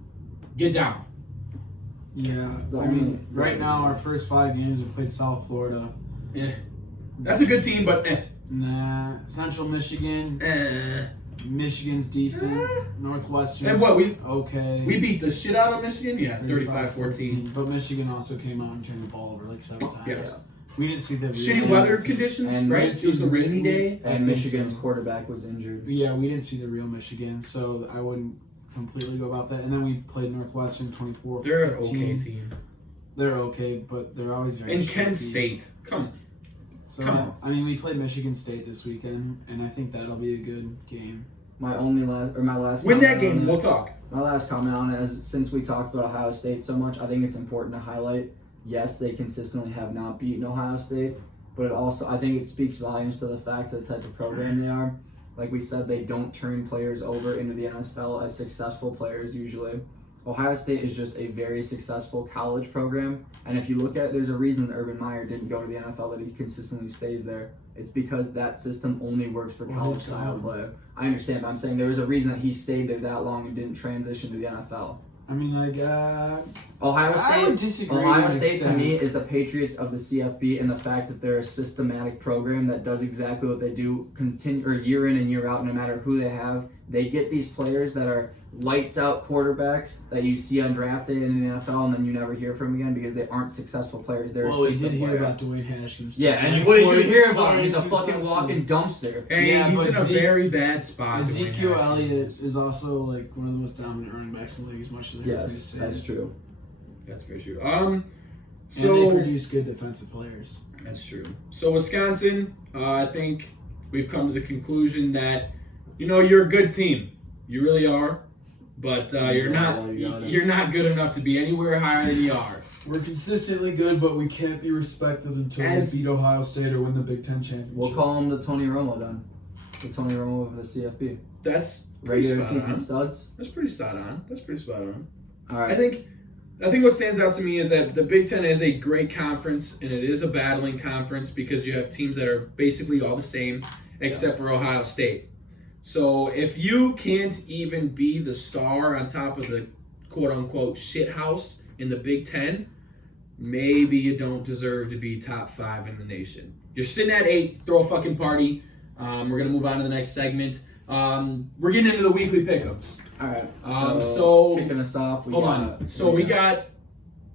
get down. Yeah, I mean, right now our first 5 games we played South Florida. That's a good team, but Nah, Central Michigan. Michigan's decent. Northwestern. And what, okay. We beat the shit out of Michigan? Yeah, 35-14. But Michigan also came out and turned the ball over like 7 times. Yeah. We didn't see the Shitty weather conditions, And right? It was the rainy day. And Michigan's quarterback was injured. Yeah, we didn't see the real Michigan, so I wouldn't completely go about that. And then we played Northwestern 24. They're an okay team. They're okay, but they're always very And shaky. Kent State. Come on. I mean, we played Michigan State this weekend, and I think that'll be a good game. My last Win that comment game, on we'll it- talk. My last comment on it is, since we talked about Ohio State so much, I think it's important to highlight, yes, they consistently have not beaten Ohio State, but it also, I think it speaks volumes to the fact of the type of program they are. Like we said, they don't turn players over into the NFL as successful players usually. Ohio State is just a very successful college program, and if you look at it, there's a reason that Urban Meyer didn't go to the NFL, that he consistently stays there. It's because that system only works for college style play. I understand, but I'm saying there was a reason that he stayed there that long and didn't transition to the NFL. I mean, like, Ohio I would State, disagree to Ohio an State to extent. me is the Patriots of the CFB, and the fact that they're a systematic program that does exactly what they do, year in and year out, no matter who they have. They get these players that are lights out quarterbacks that you see undrafted in the NFL, and then you never hear from again because they aren't successful players. They're well, a we system did hear player. about Dwayne Haskins. Yeah, and Like, what did you 40 hear about him? He's a 40 fucking walking dumpster. Hey, Yeah, he's but in a very bad spot. Ezekiel Elliott is also like one of the most dominant running backs in the league, as much as everybody's Yes, saying. that's true. That's very true. And they So produce good defensive players. that's true. So Wisconsin, I think we've come to the conclusion that you're a good team. You really are, but you're not good enough to be anywhere higher than you are. We're consistently good, but we can't be respected until As- we beat Ohio State or win the Big Ten championship. We'll call him the Tony Romo then. The Tony Romo of the CFB. That's pretty Regular spot season on. studs. That's pretty spot on. All I right. think what stands out to me is that the Big Ten is a great conference, and it is a battling conference because you have teams that are basically all the same, except for Ohio State. So if you can't even be the star on top of the quote-unquote shit house in the Big Ten, maybe you don't deserve to be top 5 in the nation. You're sitting at 8, throw a fucking party. We're going to move on to the next segment. We're getting into the weekly pickups. All right. So kicking us off. Hold on. So we got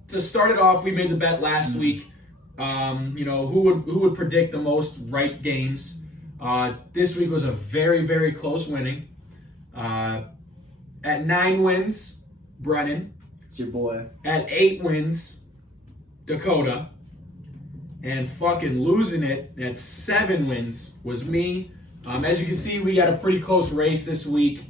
to start it off. We made the bet last week. Who would predict the most right games? This week was a very, very close winning. At 9 wins, Brennan. It's your boy. At 8 wins, Dakota. And fucking losing it at 7 wins was me. As you can see, we got a pretty close race this week.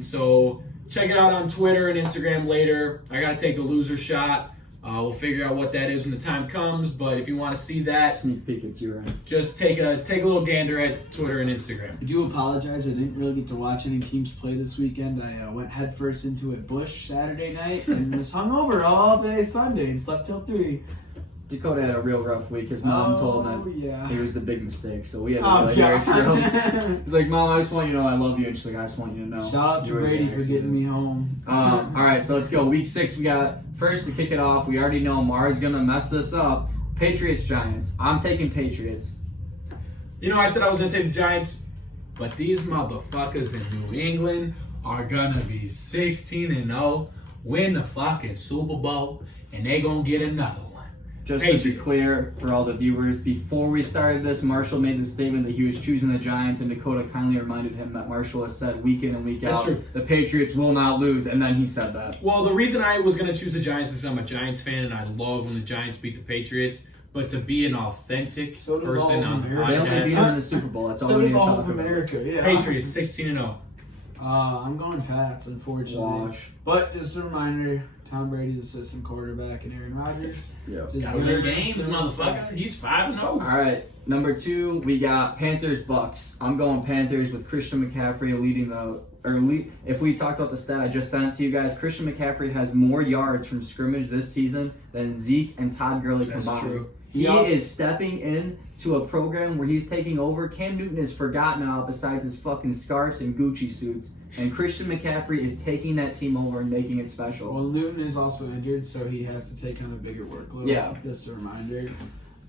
So check it out on Twitter and Instagram later. I got to take the loser shot. We'll figure out what that is when the time comes. But if you want to see that, Sneak peek, it's your end. just take a little gander at Twitter and Instagram. I do apologize. I didn't really get to watch any teams play this weekend. I went headfirst into a bush Saturday night and was hungover all day Sunday and slept till 3. Dakota had a real rough week. His mom told him that yeah. he was the big mistake, so we had to Oh, really nurture him. God. He's like, Mom, I just want you to know I love you. And she's like, I just want you to know. Shout out to you were the Brady for accident. getting me home. All right, so let's go. Week 6, we got first to kick it off. We already know Mara's gonna mess this up. Patriots Giants. I'm taking Patriots. You know, I said I was going to take the Giants, but these motherfuckers in New England are going to be 16-0, win the fucking Super Bowl, and they going to get another one. Just to be Patriots. clear for all the viewers, before we started this, Marshall made the statement that he was choosing the Giants, and Dakota kindly reminded him that Marshall has said week in and week That's out, true. the Patriots will not lose, and then he said that. Well, the reason I was going to choose the Giants is I'm a Giants fan, and I love when the Giants beat the Patriots. But to be an authentic So does person all on of the America. They only beat podcast, them in the Super Bowl. That's all So we need did to all talk of about. America. Yeah. Patriots 16-0. I'm going Pats, unfortunately. Wash. But just a reminder, Tom Brady's assistant quarterback and Aaron Rodgers. Yeah. Just Got your learn games, some motherfucker. respect. He's 5-0. All right, number 2, we got Panthers Bucks. I'm going Panthers with Christian McCaffrey leading the. If we talked about the stat, I just sent it to you guys. Christian McCaffrey has more yards from scrimmage this season than Zeke and Todd Gurley That's combined. true. He also- is stepping in to a program where he's taking over. Cam Newton is forgotten now besides his fucking scarves and Gucci suits. And Christian McCaffrey is taking that team over and making it special. Well, Newton is also injured, so he has to take on a bigger workload. Yeah. Just a reminder.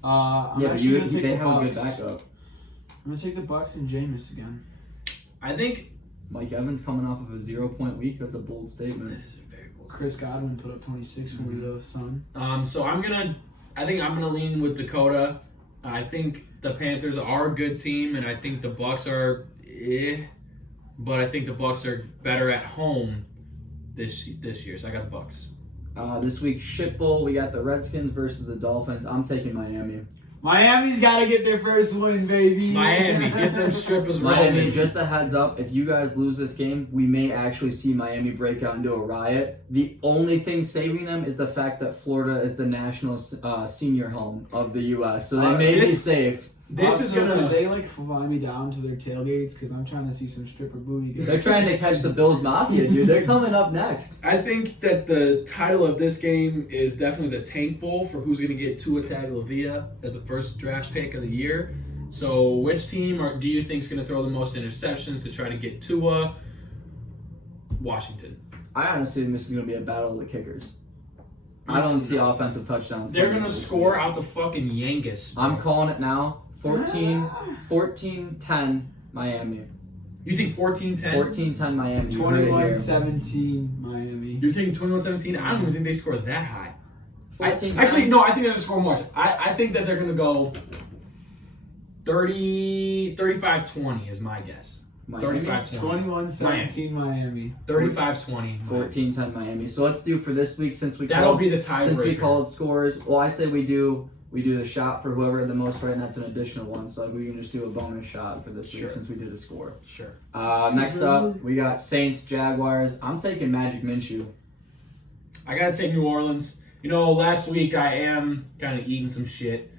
I'm yeah, but actually gonna take they the have a good Bucks. backup. I'm gonna take the Bucks and Jameis again. I think Mike Evans coming off of a 0-point week. That's a bold statement. Chris Godwin put up 26 for the Sun. So I think I'm gonna lean with Dakota. I think the Panthers are a good team, and I think the Bucks are but I think the Bucks are better at home this year. So I got the Bucks. This week, shit bowl, we got the Redskins versus the Dolphins. I'm taking Miami. Miami's got to get their first win, baby. Miami, get them strippers Miami, rolling. just a heads up, if you guys lose this game, we may actually see Miami break out into a riot. The only thing saving them is the fact that Florida is the national senior home of the U.S., so they may be this- safe. This is Also, gonna. could they fly me down to their tailgates because I'm trying to see some stripper booty. They're trying to catch the Bills Mafia, dude. They're coming up next. I think that the title of this game is definitely the Tank Bowl for who's going to get Tua Tagovailoa as the first draft pick of the year. So, which team do you think is going to throw the most interceptions to try to get Tua? Washington. I honestly think this is going to be a battle of the kickers. I don't see offensive touchdowns. They're coming going to this score week. out the fucking Yankees. I'm calling it now. 14-10 Miami. You think 14-10? 14-10 Miami. You heard it here. 21-17 Miami. You're taking 21-17? I don't even think they score that high. 14-10. Actually, no, I think they're going to score much. I think that they're going to go 35-20 is my guess. Miami. 35-20. 21-17 Miami. 35-20. 14-10 Miami. So let's do for this week since we That'll called, be the since we tiebreaker. called scores. Well, I say we do the shot for whoever had the most right, and that's an additional one. So we can just do a bonus shot for this Sure. week since we did a score. Sure. Next up, we got Saints Jaguars. I'm taking Magic Minshew. I gotta take New Orleans. You know, last week I am kind of eating some shit.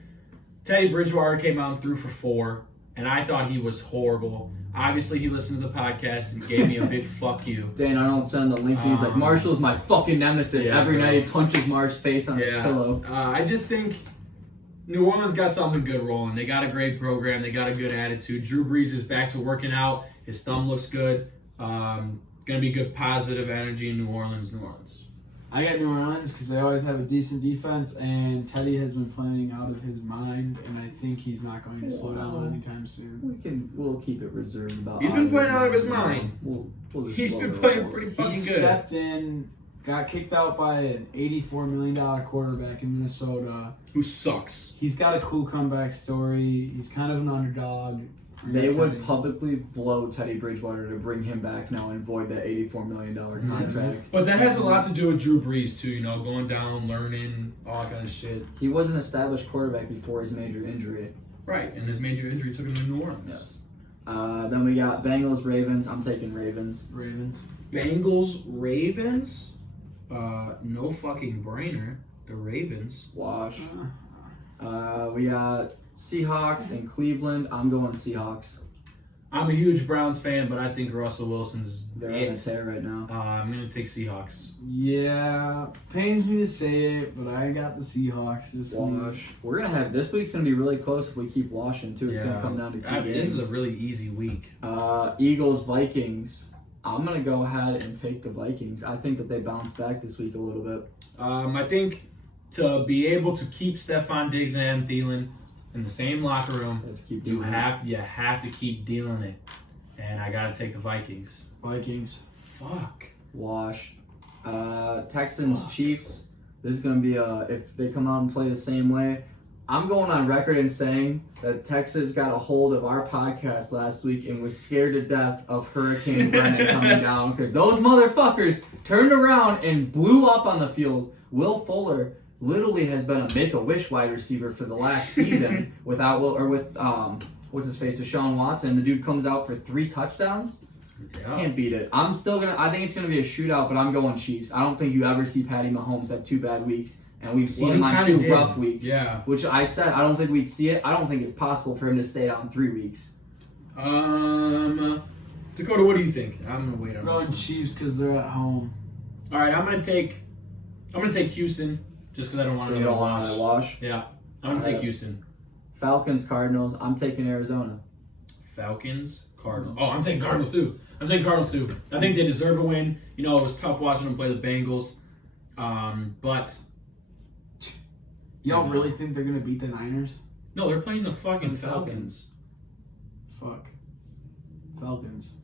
Teddy Bridgewater came out and threw for 4, and I thought he was horrible. Obviously, he listened to the podcast and gave me a big fuck you. Dan Arnold sent the link, and he's like, Marshall's my fucking nemesis. Yeah, Every bro. night he punches Marsh's face on his pillow. I just think New Orleans got something good rolling. They got a great program. They got a good attitude. Drew Brees is back to working out. His thumb looks good. Gonna be good positive energy in New Orleans. I got New Orleans because they always have a decent defense, and Teddy has been playing out of his mind, and I think he's not going to slow down anytime soon. We'll keep it reserved about. He's been playing out of his mind. We'll just He's slow been the playing rolls. pretty He fucking good. stepped in, got kicked out by an $84 million quarterback in Minnesota. Who sucks? He's got a cool comeback story. He's kind of an underdog. They would Teddy. publicly blow Teddy Bridgewater to bring him back now and void that $84 million contract. But that has a lot to do with Drew Brees too. You know, going down, learning, all that kind of shit. He was an established quarterback before his major injury. Right, and his major injury took him to New Orleans. Yes. Then we got Bengals, Ravens. I'm taking Ravens. Ravens. Bengals, Ravens. No fucking brainer. The Ravens. Wash. We got Seahawks and Cleveland. I'm going Seahawks. I'm a huge Browns fan, but I think Russell Wilson's They're on a it. tear right now. I'm gonna take Seahawks. Yeah, pains me to say it, but I got the Seahawks this week. Wash. We're gonna have this week's gonna be really close if we keep washing too. It's gonna come down to two This games. is a really easy week. Eagles, Vikings. I'm gonna go ahead and take the Vikings. I think that they bounce back this week a little bit. I think to be able to keep Stephon Diggs and Adam Thielen in the same locker room, They have to keep you doing that. have to keep dealing it. And I gotta take the Vikings. Vikings. Fuck. Wash. Texans, Chiefs. This is gonna be if they come out and play the same way. I'm going on record and saying that Texas got a hold of our podcast last week and was scared to death of Hurricane Brennan coming down because those motherfuckers turned around and blew up on the field. Will Fuller literally has been a Make-A-Wish wide receiver for the last season with what's his face, Deshaun Watson. The dude comes out for 3 touchdowns. Yeah. Can't beat it. I think it's gonna be a shootout, but I'm going Chiefs. I don't think you ever see Patty Mahomes have 2 bad weeks, and we've seen him on 2 rough weeks. Yeah. Which I said I don't think we'd see it. I don't think it's possible for him to stay down 3 weeks. Dakota, what do you think? I'm gonna wait on I'm going this Chiefs because they're at home. one. All right, I'm gonna take Houston just because I don't want So to you don't want to wash. Yeah, I'm gonna take Houston. Falcons, Cardinals. I'm taking Arizona. Falcons, Cardinals. Oh, I'm taking Cardinals too. I think they deserve a win. You know, it was tough watching them play the Bengals. But Y'all really think they're gonna beat the Niners? no, they're playing the fucking The Falcons. Fuck. Falcons.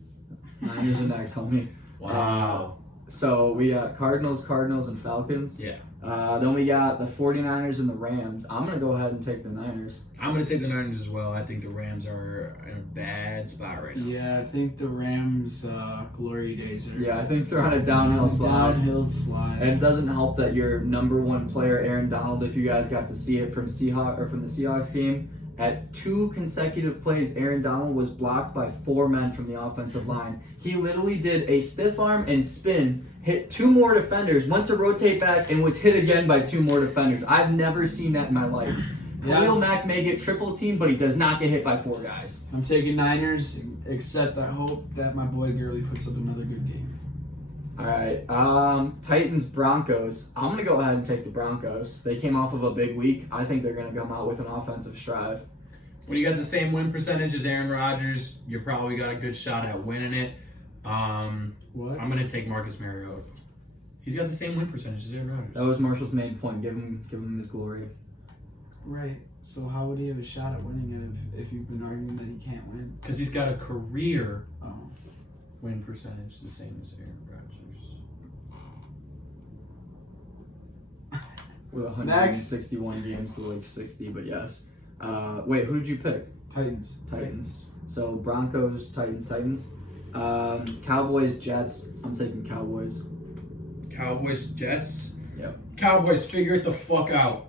Niners are next, homie. Wow. So we got Cardinals, and Falcons. Yeah. Then we got the 49ers and the Rams. I'm going to go ahead and take the Niners. I'm going to take the Niners as well. I think the Rams are in a bad spot right now. Yeah, I think the Rams' glory days are. Yeah, I think they're on a downhill slide. Downhill slide. And it doesn't help that your number 1 player, Aaron Donald, if you guys got to see it from the Seahawks game, at 2 consecutive plays, Aaron Donald was blocked by 4 men from the offensive line. He literally did a stiff arm and spin, hit 2 more defenders, went to rotate back, and was hit again by 2 more defenders. I've never seen that in my life. Yeah. Khalil Mack may get triple team, but he does not get hit by 4 guys. I'm taking Niners, except I hope that my boy Gurley puts up another good game. All right, Titans, Broncos. I'm going to go ahead and take the Broncos. They came off of a big week. I think they're going to come out with an offensive strive. When you got the same win percentage as Aaron Rodgers, you probably got a good shot at winning it. What? I'm going to take Marcus Mariota. He's got the same win percentage as Aaron Rodgers. That was Marshall's main point. Give him his glory. Right. So how would he have a shot at winning it if you've been arguing that he can't win? Because he's got a career Oh. win percentage the same as Aaron Rodgers. With 161 games to like 60, but yes. Wait, who did you pick? Titans. Titans. So Broncos, Titans. Cowboys, Jets. I'm taking Cowboys. Cowboys, Jets. Yep. Cowboys, figure it the fuck out.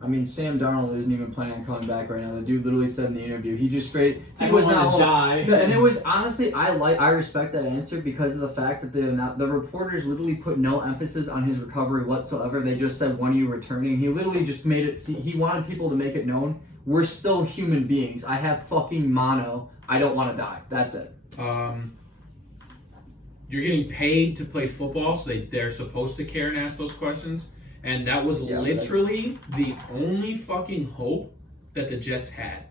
I mean, Sam Darnold isn't even planning on coming back right now. The dude literally said in the interview, he just straight. He I was don't not want to die. And it was honestly, I respect that answer because of the fact that the reporters literally put no emphasis on his recovery whatsoever. They just said, when are you returning? He literally just made it he wanted people to make it known, we're still human beings. I have fucking mono. I don't want to die. That's it. You're getting paid to play football, so they're supposed to care and ask those questions. And that was literally the only fucking hope that the Jets had.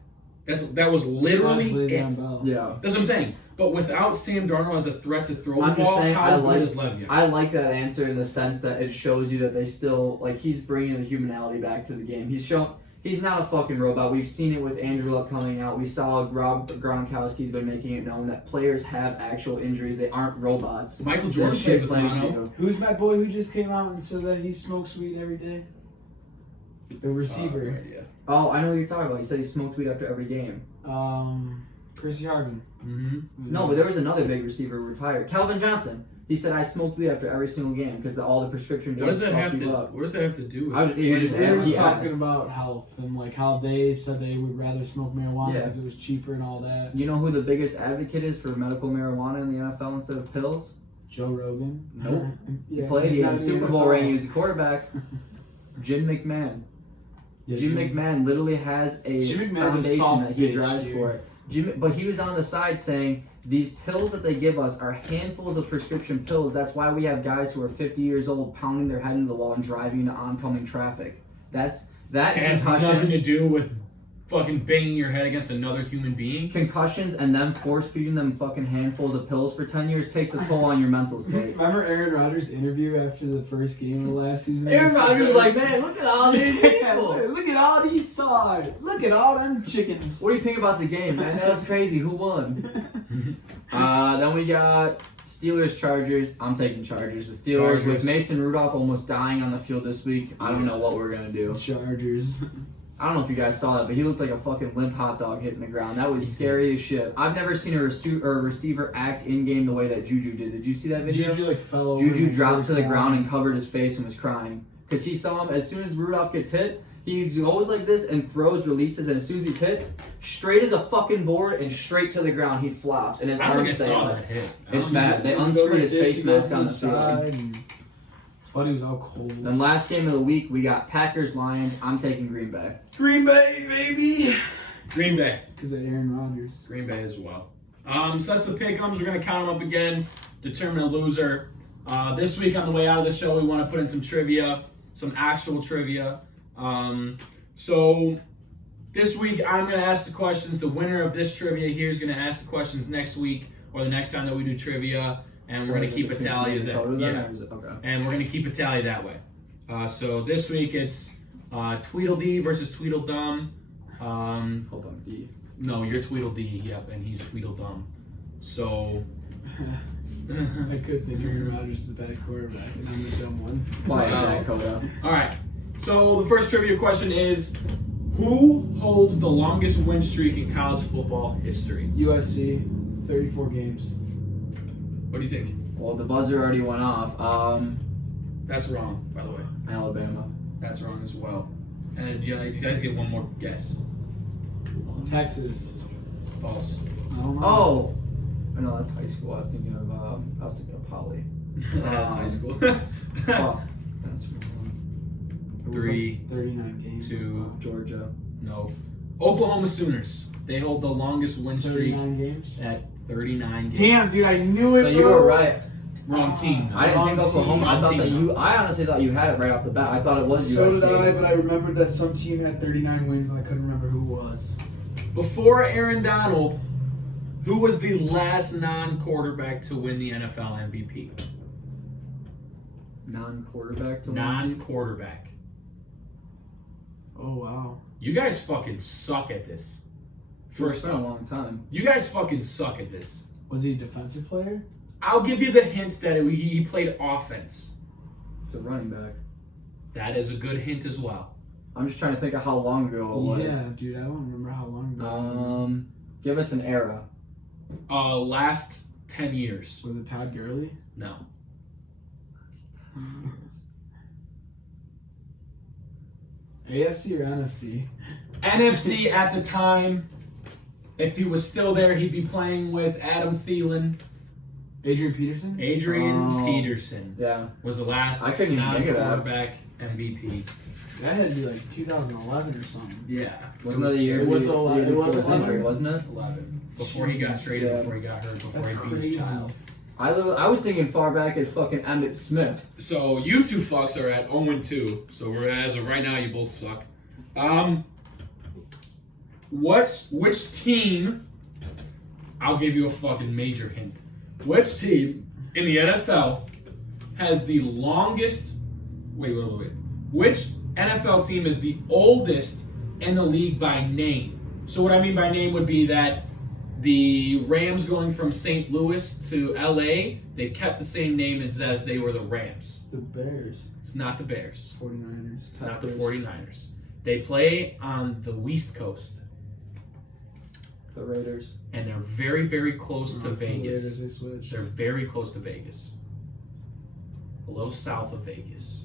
That was literally Besides it. Le'Veon Bell. Yeah. That's what I'm saying. But without Sam Darnold as a threat to throw the I'm just ball, saying, how good is Le'Veon? I like that answer in the sense that it shows you that they still, like, he's bringing the humanality back to the game. He's not a fucking robot. We've seen it with Andrew Luck coming out. We saw Gronkowski's been making it known that players have actual injuries. They aren't robots. Michael They're Jordan shit played with playing mono. field. Who's my boy who just came out and said that he smokes weed every day? The receiver. Yeah. Oh, I know what you're talking about. He said he smoked weed after every game. Chrissy Harvin. Mm-hmm. No, but there was another big receiver retired. Calvin Johnson. He said, I smoked weed after every single game because all the prescription What drugs does that have fuck you to? up. What does that have to do with? You're just They were he talking asked. about health and like how they said they would rather smoke marijuana Yeah. because it was cheaper and all that. You know who the biggest advocate is for medical marijuana in the NFL instead of pills? Joe Rogan. Nope. Yeah, He played. He he's has a not in the Super Bowl NFL. ring. He was a quarterback. Jim McMahon. Yeah, Jim McMahon literally has a Jim McMahon's a foundation soft that he bitch, drives dude. for it. But he was on the side saying these pills that they give us are handfuls of prescription pills. That's why we have guys who are 50 years old pounding their head into the wall and driving into oncoming traffic. That It has nothing to do with fucking banging your head against another human being. concussions and then force feeding them fucking handfuls of pills for 10 years takes a toll on your mental state. Remember Aaron Rodgers' interview after the first game of the last season? Aaron Rodgers was like, man, look at all these people. Look at all these sides. Look at all them chickens. What do you think about the game, man? That was crazy. Who won? Then we got Steelers, Chargers. I'm taking Chargers. The Steelers Chargers. with Mason Rudolph almost dying on the field this week. I don't know what we're gonna do. Chargers. I don't know if you guys saw that, but he looked like a fucking limp hot dog hitting the ground. That was scary as shit. I've never seen a receiver act in game the way that Juju did. Did you see that video? Juju like fell over. Juju and dropped to the started ground and crying. covered his face and was crying because he saw him as soon as Rudolph gets hit. He goes like this and throws, releases, and as soon as he's hit, straight as a fucking board and straight to the ground, he flops and his I don't think I arms stay saw up. that hit. It's bad. They He goes unscrewed like his this, face he goes mask to on the the field. side, and Buddy was all cold. Then last game of the week, we got Packers, Lions. I'm taking Green Bay. Green Bay, baby. Green Bay. Because of Aaron Rodgers. Green Bay as well. So that's the pick'ems. We're gonna count them up again, determine a loser. This week on the way out of the show, we want to put in some trivia, some actual trivia. So this week I'm gonna ask the questions. The winner of this trivia here is gonna ask the questions next week or the next time that we do trivia, and we're gonna keep a tally. Is that yeah? Okay. And we're gonna keep a tally that way. So this week it's Tweedledee versus Tweedledum. Hold on. B. No, you're Tweedledee, yep, and he's Tweedledum. So I could think Aaron Rodgers is the bad quarterback, and I'm the dumb one. Quiet Wow. that, Coda. alright. So the first trivia question is, who holds the longest win streak in college football history? USC, 34 games. What do you think? Well, the buzzer already went off. That's wrong, by the way. Alabama. That's wrong as well. And you guys get one more guess. Texas. False. I don't know. Oh, no, that's high school. I was thinking of Poly. That's high school. Fuck. That's wrong. It was 3, like 39 games. 2, Georgia. no. Oklahoma Sooners. They hold the longest win streak 39 games. at 39 games. Damn, dude, I knew it. So you bro. were right. Wrong team. I didn't think Wrong Oklahoma. team. I thought Wrong that team. you. I honestly thought you had it right off the bat. I thought it was So USC. did I, but I remembered that some team had 39 wins and I couldn't remember who it was. Before Aaron Donald, who was the last non-quarterback to win the NFL MVP? Non-quarterback to win. Non-quarterback. Oh, wow. You guys fucking suck at this. First It's been a off, long time. you guys fucking suck at this. Was he a defensive player? I'll give you the hint that he played offense. It's a running back. That is a good hint as well. I'm just trying to think of how long ago it was. Yeah, dude, I don't remember how long ago. Give us an era. Last 10 years. Was it Todd Gurley? No. AFC or NFC? NFC at the time. If he was still there, he'd be playing with Adam Thielen. Adrian Peterson? Adrian Oh. Peterson Yeah. was the last I couldn't even think of that. non-quarterback MVP. That had to be like 2011 or something. Yeah. Wasn't that the year? it was the 11 year it was before his 11? injury, wasn't it? 11. Before he got traded, Yeah. before he got hurt, before That's he beat crazy. his child. I was thinking far back as fucking Emmitt Smith. So you two fucks are at 0-2. So we're as of right now, you both suck. Which team? I'll give you a fucking major hint. Which team in the NFL has the longest? Wait. Which NFL team is the oldest in the league by name? So what I mean by name would be that the Rams going from St. Louis to LA, they kept the same name as they were the Rams. The Bears. It's not the Bears. 49ers. It's not the 49ers. They play on the West Coast. The Raiders. and they're very, very close to Oh, it's the Raiders, Vegas. they switched. They're very close to Vegas. A little south of Vegas.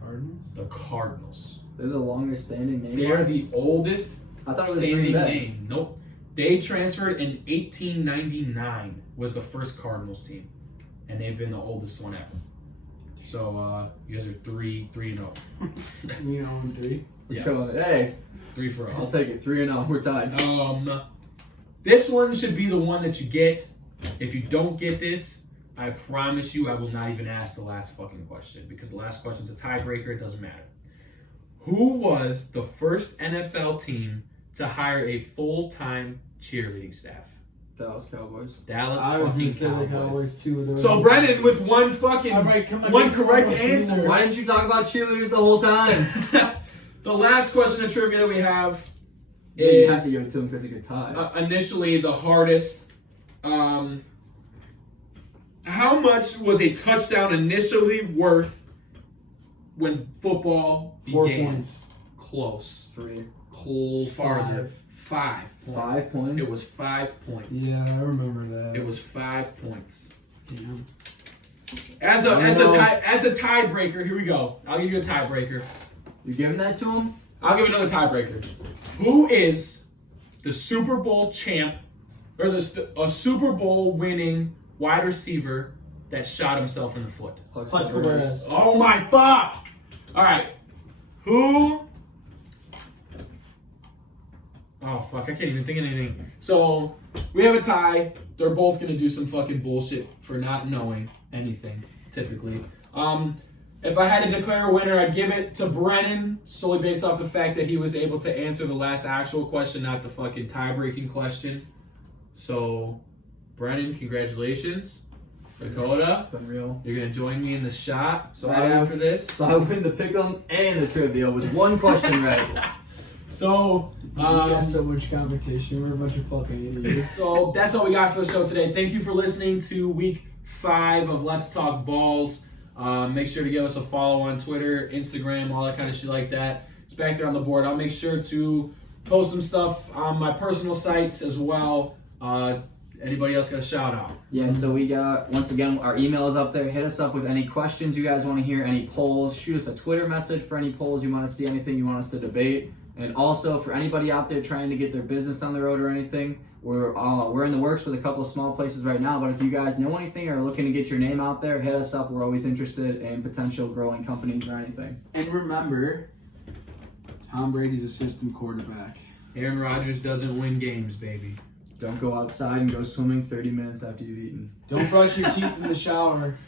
Cardinals. The Cardinals. They're the longest standing name. They are the oldest I thought it was Green standing Bay. name. Nope. They transferred in 1899 was the first Cardinals team. And they've been the oldest one ever. So you guys are 3-0. 3. We're Yeah. killing it. Hey, 3 for I'll all. take it. 3-0. We're tied. This one should be the one that you get. If you don't get this, I promise you I will not even ask the last fucking question because the last question's a tiebreaker. It doesn't matter. Who was the first NFL team to hire a full-time cheerleading staff? Dallas Cowboys. Dallas I was fucking gonna say the Cowboys too. But So Brennan with one fucking All right, come on, one come on, correct come on. answer. Why didn't you talk about cheerleaders the whole time? The last question of trivia that we have You have to is give it to him because he could tie. initially the hardest. How much was a touchdown initially worth when football 4 began? points. Close. 3. Farther. 5 points. 5 points. It was 5 points. Yeah, I remember that. It was 5 points. Damn. As a tiebreaker, here we go. I'll give you a tiebreaker. You giving that to him? I'll give another tiebreaker. Who is the Super Bowl champ or a Super Bowl winning wide receiver that shot himself in the foot? Plexico Burress. Oh my fuck! All right, who? Oh fuck! I can't even think of anything. So we have a tie. They're both gonna do some fucking bullshit for not knowing anything. Typically, if I had to declare a winner, I'd give it to Brennan solely based off the fact that he was able to answer the last actual question, not the fucking tie-breaking question. So, Brennan, congratulations. Dakota, It's been real. you're gonna join me in the shot So right I- after this. So I win the pick'em and the trivia with one question right. So, We got so much competition. We're a bunch of fucking idiots. so that's all we got for the show today. Thank you for listening to week 5 of Let's Talk Balls. Make sure to give us a follow on Twitter, Instagram, all that kind of shit like that. It's back there on the board. I'll make sure to post some stuff on my personal sites as well. Anybody else got a shout out? Yeah, so we got, once again, our email is up there. Hit us up with any questions you guys want to hear, any polls. Shoot us a Twitter message for any polls you want to see, anything you want us to debate. And also, for anybody out there trying to get their business on the road or anything, we're in the works with a couple of small places right now. But if you guys know anything or are looking to get your name out there, hit us up. We're always interested in potential growing companies or anything. And remember, Tom Brady's a system quarterback. Aaron Rodgers doesn't win games, baby. Don't go outside and go swimming 30 minutes after you've eaten. Don't brush your teeth in the shower.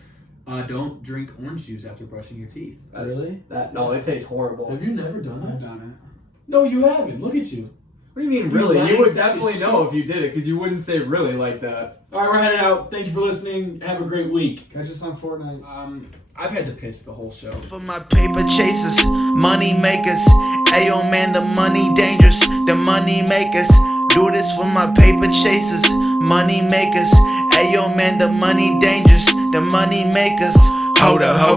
Don't drink orange juice after brushing your teeth. Really? No, it tastes horrible. Have you never done I've that? done No, you haven't. Look at you. What do you mean, really? lying You would sack of definitely shit. know if you did it, because you wouldn't say really like that. All right, we're headed out. Thank you for listening. Have a great week. it. Catch us on Fortnite. I've had to piss the whole show. For my paper chasers, money makers. Ayo man, the money dangerous. The money makers. Do this for my paper chasers, money makers. Ayo man, the money dangerous. The money makers. Hold up, hold